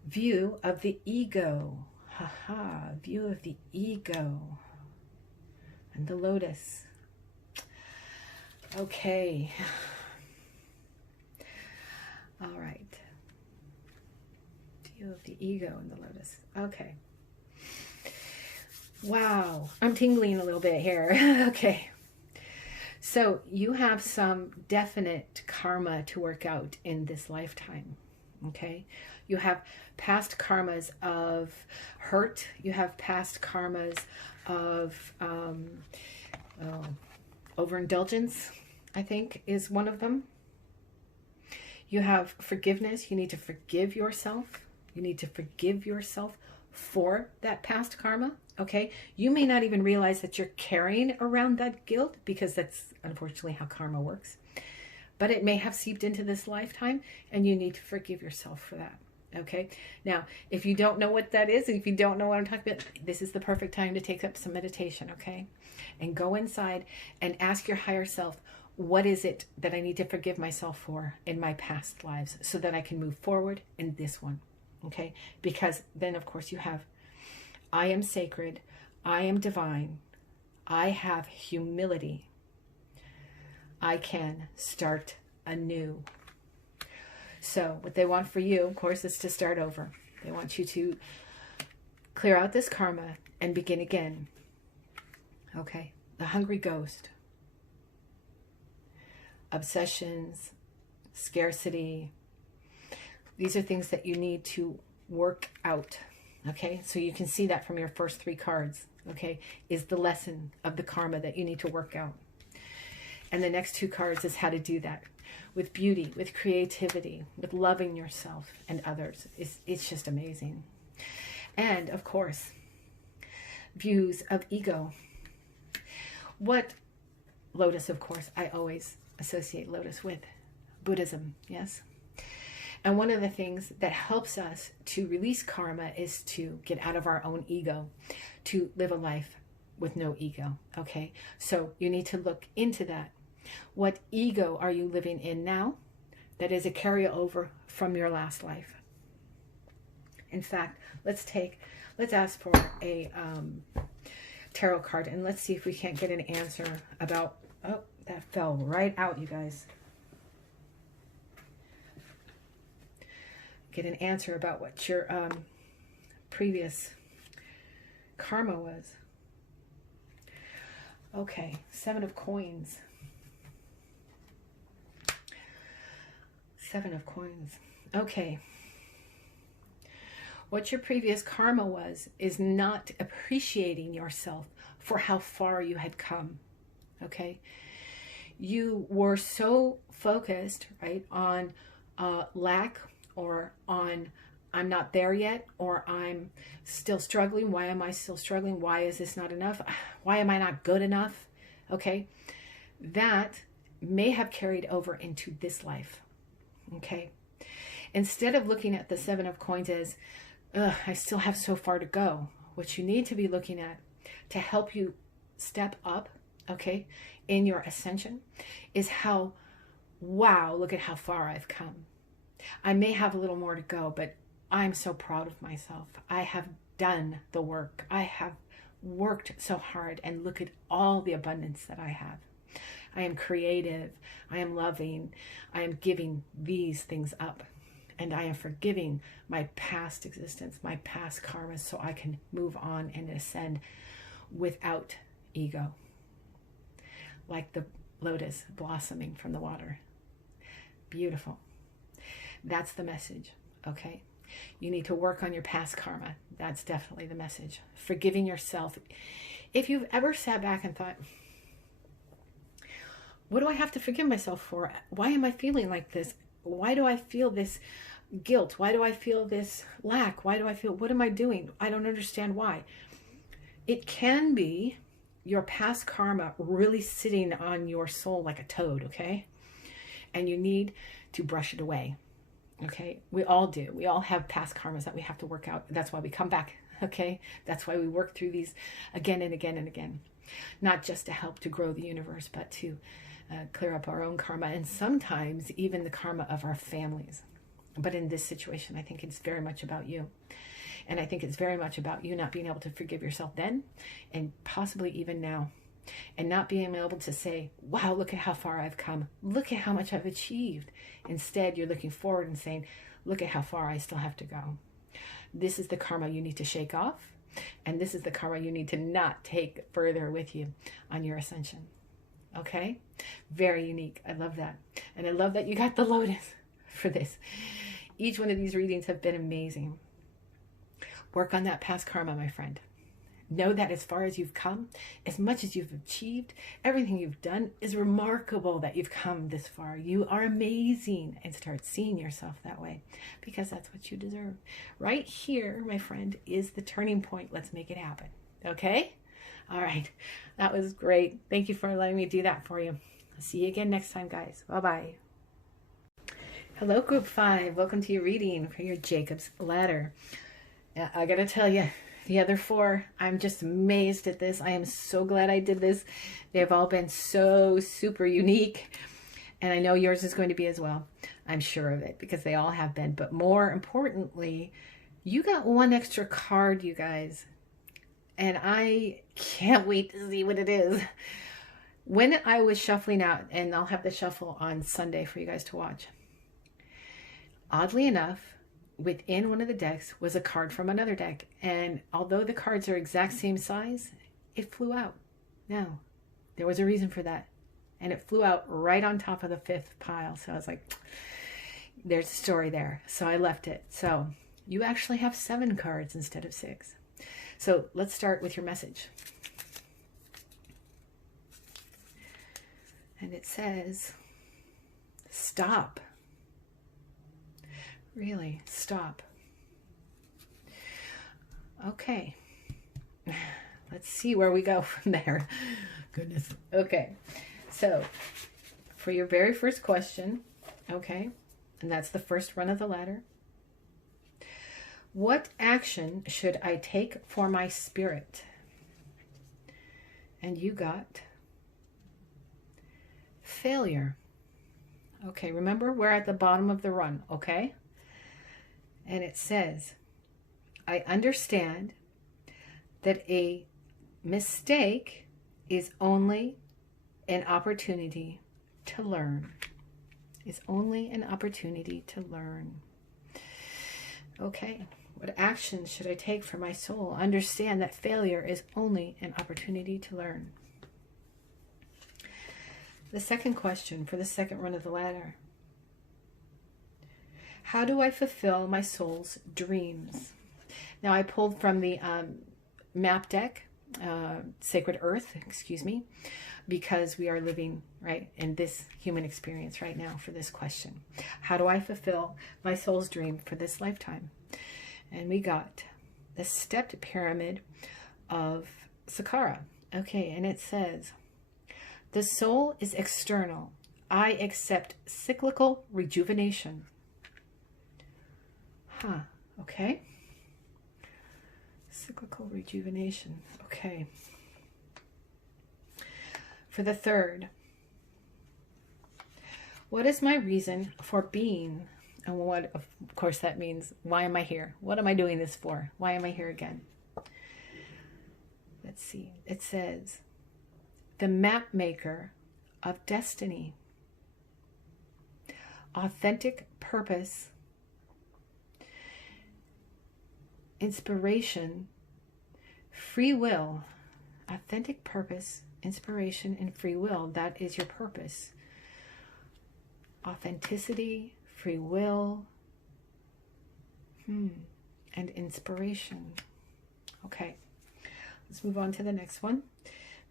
View of the ego. Haha, view of the ego. And the lotus. Okay. All right. View of the ego and the lotus. Okay. Wow. I'm tingling a little bit here. Okay. So you have some definite karma to work out in this lifetime. Okay. You have past karmas of hurt. You have past karmas of overindulgence, I think, is one of them. You have forgiveness. You need to forgive yourself. You need to forgive yourself for that past karma. Okay. You may not even realize that you're carrying around that guilt because that's unfortunately how karma works. But it may have seeped into this lifetime and you need to forgive yourself for that. Okay. Now, if you don't know what that is, and if you don't know what I'm talking about, this is the perfect time to take up some meditation. Okay. And go inside and ask your higher self, what is it that I need to forgive myself for in my past lives so that I can move forward in this one? Okay. Because then, of course, you have, I am sacred. I am divine. I have humility. I can start anew. So what they want for you, of course, is to start over. They want you to clear out this karma and begin again. Okay. The hungry ghost. Obsessions, scarcity. These are things that you need to work out. Okay. So you can see that from your first 3 cards. Okay. Is the lesson of the karma that you need to work out. And the next 2 cards is how to do that. With beauty, with creativity, with loving yourself and others. It's just amazing. And, of course, views of ego. What lotus, of course, I always associate lotus with Buddhism, yes? And one of the things that helps us to release karma is to get out of our own ego, to live a life with no ego. Okay, so you need to look into that. What ego are you living in now that is a carryover from your last life? In fact, let's ask for a tarot card, and let's see if we can't get an answer about, oh, that fell right out, you guys. Get an answer about what your previous karma was. Okay, 7 of coins. 7 of coins. Okay. What your previous karma was is not appreciating yourself for how far you had come. Okay. You were so focused, right, on lack, or on I'm not there yet, or I'm still struggling. Why am I still struggling? Why is this not enough? Why am I not good enough? Okay. That may have carried over into this life. Okay. Instead of looking at the 7 of coins as, I still have so far to go, what you need to be looking at to help you step up, okay, in your ascension is how, wow, look at how far I've come. I may have a little more to go, but I'm so proud of myself. I have done the work. I have worked so hard, and look at all the abundance that I have. I am creative. I am loving. I am giving these things up. And I am forgiving my past existence, my past karma, so I can move on and ascend without ego. Like the lotus blossoming from the water. Beautiful. That's the message, okay? You need to work on your past karma. That's definitely the message. Forgiving yourself. If you've ever sat back and thought, what do I have to forgive myself for? Why am I feeling like this? Why do I feel this guilt? Why do I feel this lack? Why do I feel, what am I doing? I don't understand why. It can be your past karma really sitting on your soul like a toad, okay? And you need to brush it away, okay? We all do. We all have past karmas that we have to work out. That's why we come back, okay? That's why we work through these again and again and again. Not just to help to grow the universe, but to clear up our own karma, and sometimes even the karma of our families. But in this situation, I think it's very much about you. And I think it's very much about you not being able to forgive yourself then, and possibly even now. And not being able to say, wow, look at how far I've come. Look at how much I've achieved. Instead, you're looking forward and saying, look at how far I still have to go. This is the karma you need to shake off. And this is the karma you need to not take further with you on your ascension. Okay? Very unique. I love that. And I love that you got the lotus for this. Each one of these readings have been amazing. Work on that past karma, my friend. Know that as far as you've come, as much as you've achieved, everything you've done is remarkable that you've come this far. You are amazing, and start seeing yourself that way, because that's what you deserve. Right here, my friend, is the turning point. Let's make it happen. Okay? All right. That was great. Thank you for letting me do that for you. I'll see you again next time, guys. Bye-bye. Hello, Group 5. Welcome to your reading for your Jacob's Ladder. I got to tell you, the other 4, I'm just amazed at this. I am so glad I did this. They've all been so super unique. And I know yours is going to be as well. I'm sure of it, because they all have been. But more importantly, you got one extra card, you guys. And I can't wait to see what it is. When I was shuffling out, and I'll have the shuffle on Sunday for you guys to watch. Oddly enough, within one of the decks was a card from another deck. And although the cards are exact same size, it flew out. Now, there was a reason for that. And it flew out right on top of the 5th pile. So I was like, there's a story there. So I left it. So you actually have 7 cards instead of 6. So let's start with your message. And it says, stop. Really, stop. Okay. Let's see where we go from there. Goodness. Okay. So for your very first question, okay, and that's the first run of the ladder. What action should I take for my spirit? And you got failure. Okay, remember, we're at the bottom of the run, okay? And it says, I understand that a mistake is only an opportunity to learn. It's only an opportunity to learn. Okay, what action should I take for my soul? Understand that failure is only an opportunity to learn. The second question for the second run of the ladder. How do I fulfill my soul's dreams? Now I pulled from the map deck, Sacred Earth, excuse me, because we are living right in this human experience right now for this question. How do I fulfill my soul's dream for this lifetime? And we got the stepped pyramid of Saqqara. Okay, and it says, the soul is external. I accept cyclical rejuvenation. Okay. Cyclical rejuvenation. Okay. For the third, what is my reason for being? And what, of course, that means, why am I here? What am I doing this for? Why am I here again? Let's see. It says, the map maker of destiny. Authentic purpose. Inspiration. Free will. Authentic purpose, inspiration, and free will. That is your purpose. Authenticity, free will, and inspiration. Okay, let's move on to the next one.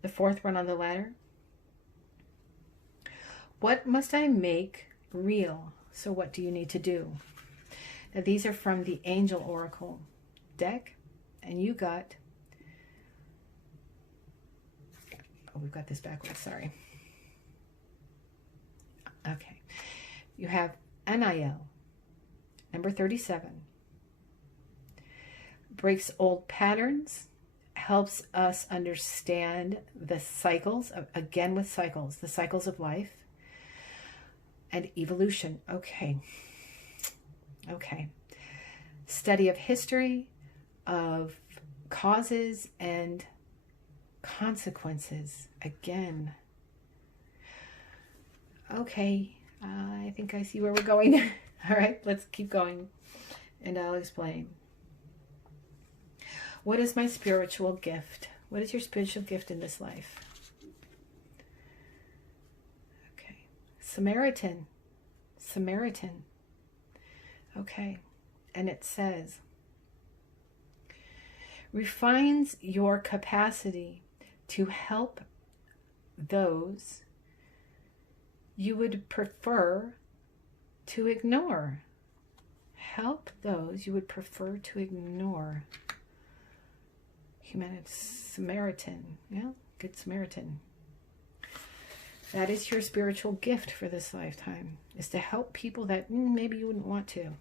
The fourth run on the ladder. What must I make real? So what do you need to do? Now these are from the Angel Oracle deck, and you got, oh, we've got this backwards, sorry. Okay, you have Aniel, number 37. Breaks old patterns, helps us understand the cycles, again with cycles, the cycles of life and evolution. Okay. Okay. Study of history, of causes and consequences. Again. Okay. I think I see where we're going. All right, let's keep going and I'll explain. What is my spiritual gift? What is your spiritual gift in this life? Okay. Samaritan. Samaritan. Okay. And it says, refines your capacity to help those you would prefer to ignore. Help those you would prefer to ignore. Humanity, Samaritan. Yeah, good Samaritan. That is your spiritual gift for this lifetime, is to help people that maybe you wouldn't want to.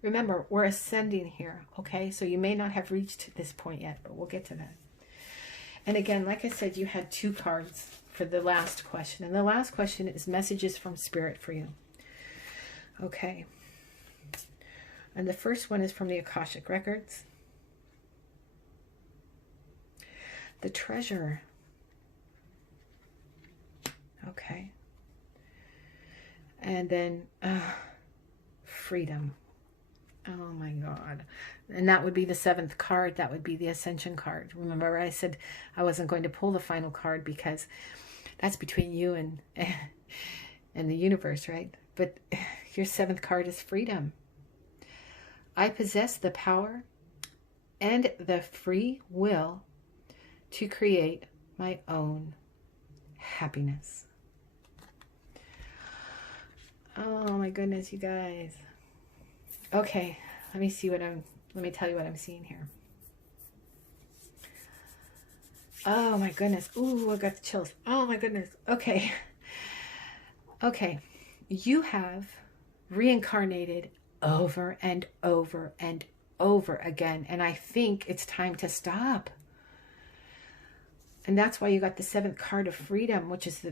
Remember, we're ascending here, okay? So you may not have reached this point yet, but we'll get to that. And again, like I said, you had 2 cards for the last question. And the last question is messages from Spirit for you. Okay. And the first one is from the Akashic Records. The treasure. Okay. And then freedom. Oh my God. And that would be the 7th card. That would be the Ascension card. Remember I said I wasn't going to pull the final card because that's between you and the universe, right? But your 7th card is freedom. I possess the power and the free will to create my own happiness. Oh my goodness, you guys. Okay, let me tell you what I'm seeing here. Oh my goodness. Ooh, I got the chills. Oh my goodness. Okay. Okay. You have reincarnated over and over and over again. And I think it's time to stop. And that's why you got the 7th card of freedom, which is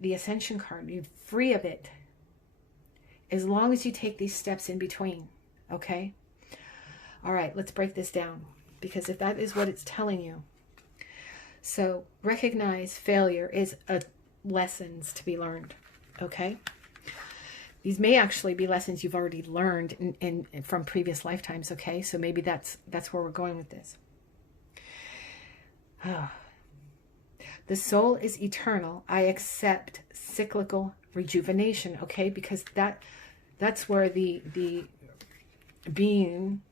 the Ascension card. You're free of it. As long as you take these steps in between. Okay? All right, let's break this down. Because if that is what it's telling you. So recognize failure is lessons to be learned. Okay? These may actually be lessons you've already learned from previous lifetimes. Okay? So maybe that's where we're going with this. The soul is eternal. I accept cyclical rejuvenation. Okay? Because that's where the being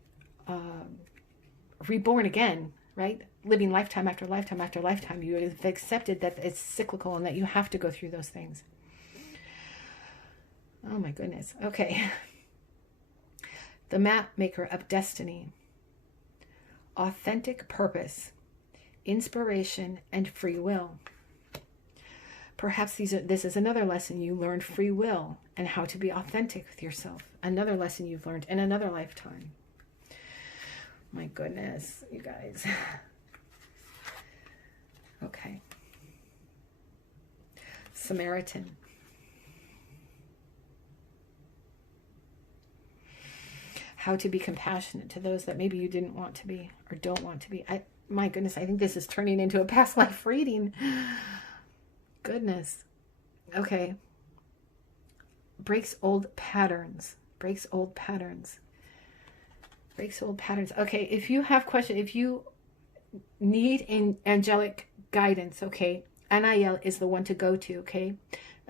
reborn again, right? Living lifetime after lifetime after lifetime, you have accepted that it's cyclical and that you have to go through those things. Oh my goodness. Okay. The map maker of destiny. Authentic purpose, inspiration, and free will. Perhaps this is another lesson you learned, free will and how to be authentic with yourself. Another lesson you've learned in another lifetime. My goodness, you guys. Okay. Samaritan. How to be compassionate to those that maybe you didn't want to be or don't want to be. My goodness, I think this is turning into a past life reading. Goodness. Okay. Breaks old patterns. Breaks old patterns. Breaks old patterns. Okay, if you have questions, if you need angelic guidance, okay, Anael is the one to go to, okay?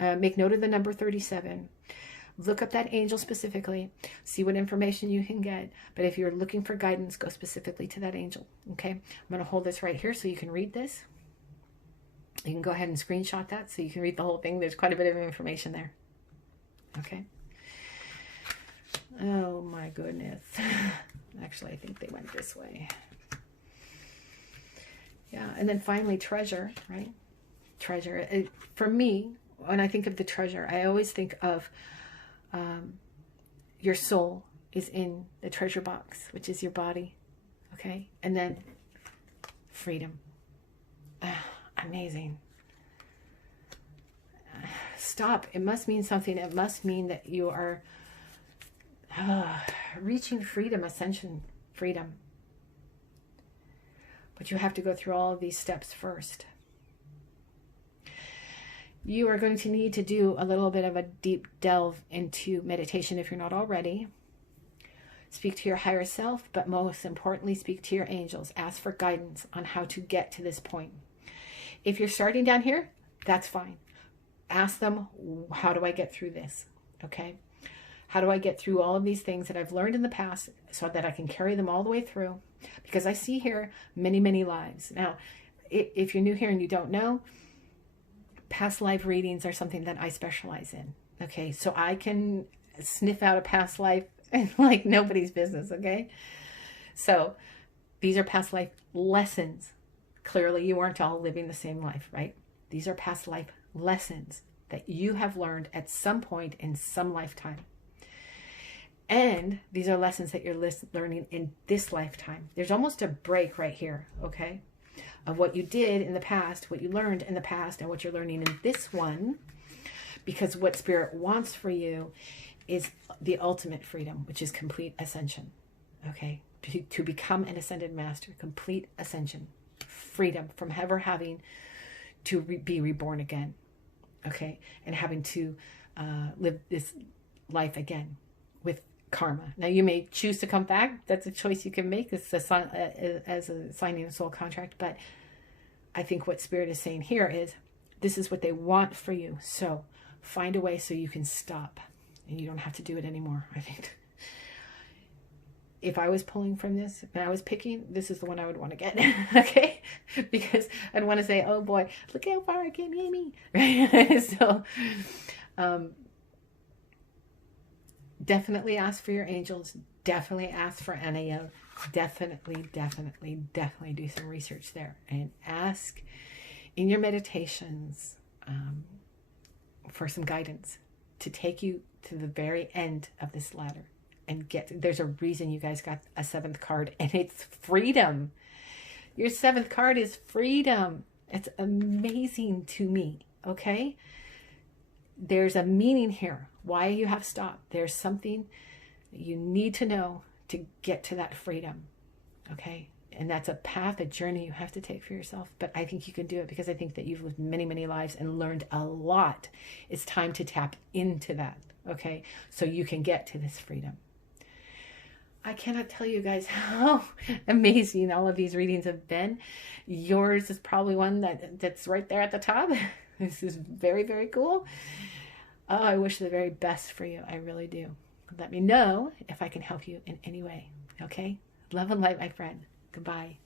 Make note of the number 37. Look up that angel specifically. See what information you can get. But if you're looking for guidance, go specifically to that angel, okay? I'm going to hold this right here so you can read this. You can go ahead and screenshot that so you can read the whole thing. There's quite a bit of information there. Okay. Oh my goodness. Actually, I think they went this way. Yeah. And then finally, treasure, right? Treasure. For me, when I think of the treasure, I always think of your soul is in the treasure box, which is your body. Okay. And then freedom. Amazing. Stop. It must mean something. It must mean that you are reaching freedom, ascension, freedom. But you have to go through all of these steps first. You are going to need to do a little bit of a deep delve into meditation if you're not already. Speak to your higher self, but most importantly, speak to your angels. Ask for guidance on how to get to this point. If you're starting down here, that's fine. Ask them, how do I get through this? Okay? How do I get through all of these things that I've learned in the past so that I can carry them all the way through? Because I see here many, many lives. Now, if you're new here and you don't know, past life readings are something that I specialize in. Okay? So I can sniff out a past life like nobody's business. Okay? So these are past life lessons. Clearly, you weren't all living the same life, right? These are past life lessons that you have learned at some point in some lifetime. And these are lessons that you're learning in this lifetime. There's almost a break right here, okay? Of what you did in the past, what you learned in the past, and what you're learning in this one. Because what Spirit wants for you is the ultimate freedom, which is complete ascension, okay? To become an ascended master, complete ascension. Freedom from ever having to be reborn again, okay, and having to live this life again with karma. Now you may choose to come back. That's a choice you can make as signing a soul contract. But I think what Spirit is saying here is this is what they want for you. So find a way so you can stop and you don't have to do it anymore. I think. If I was pulling from this and I was picking, this is the one I would want to get, okay? Because I'd want to say, oh boy, look how far I came, Amy. Right? So definitely ask for your angels. Definitely ask for Anael. Definitely do some research there. And ask in your meditations for some guidance to take you to the very end of this ladder and there's a reason you guys got a 7th card, and it's freedom. Your 7th card is freedom. It's amazing to me, okay? There's a meaning here. Why you have stopped. There's something that you need to know to get to that freedom, okay? And that's a path, a journey you have to take for yourself. But I think you can do it because I think that you've lived many, many lives and learned a lot. It's time to tap into that, okay? So you can get to this freedom. I cannot tell you guys how amazing all of these readings have been. Yours is probably one that's right there at the top. This is very, very cool. Oh, I wish the very best for you. I really do. Let me know if I can help you in any way. Okay? Love and light, my friend. Goodbye.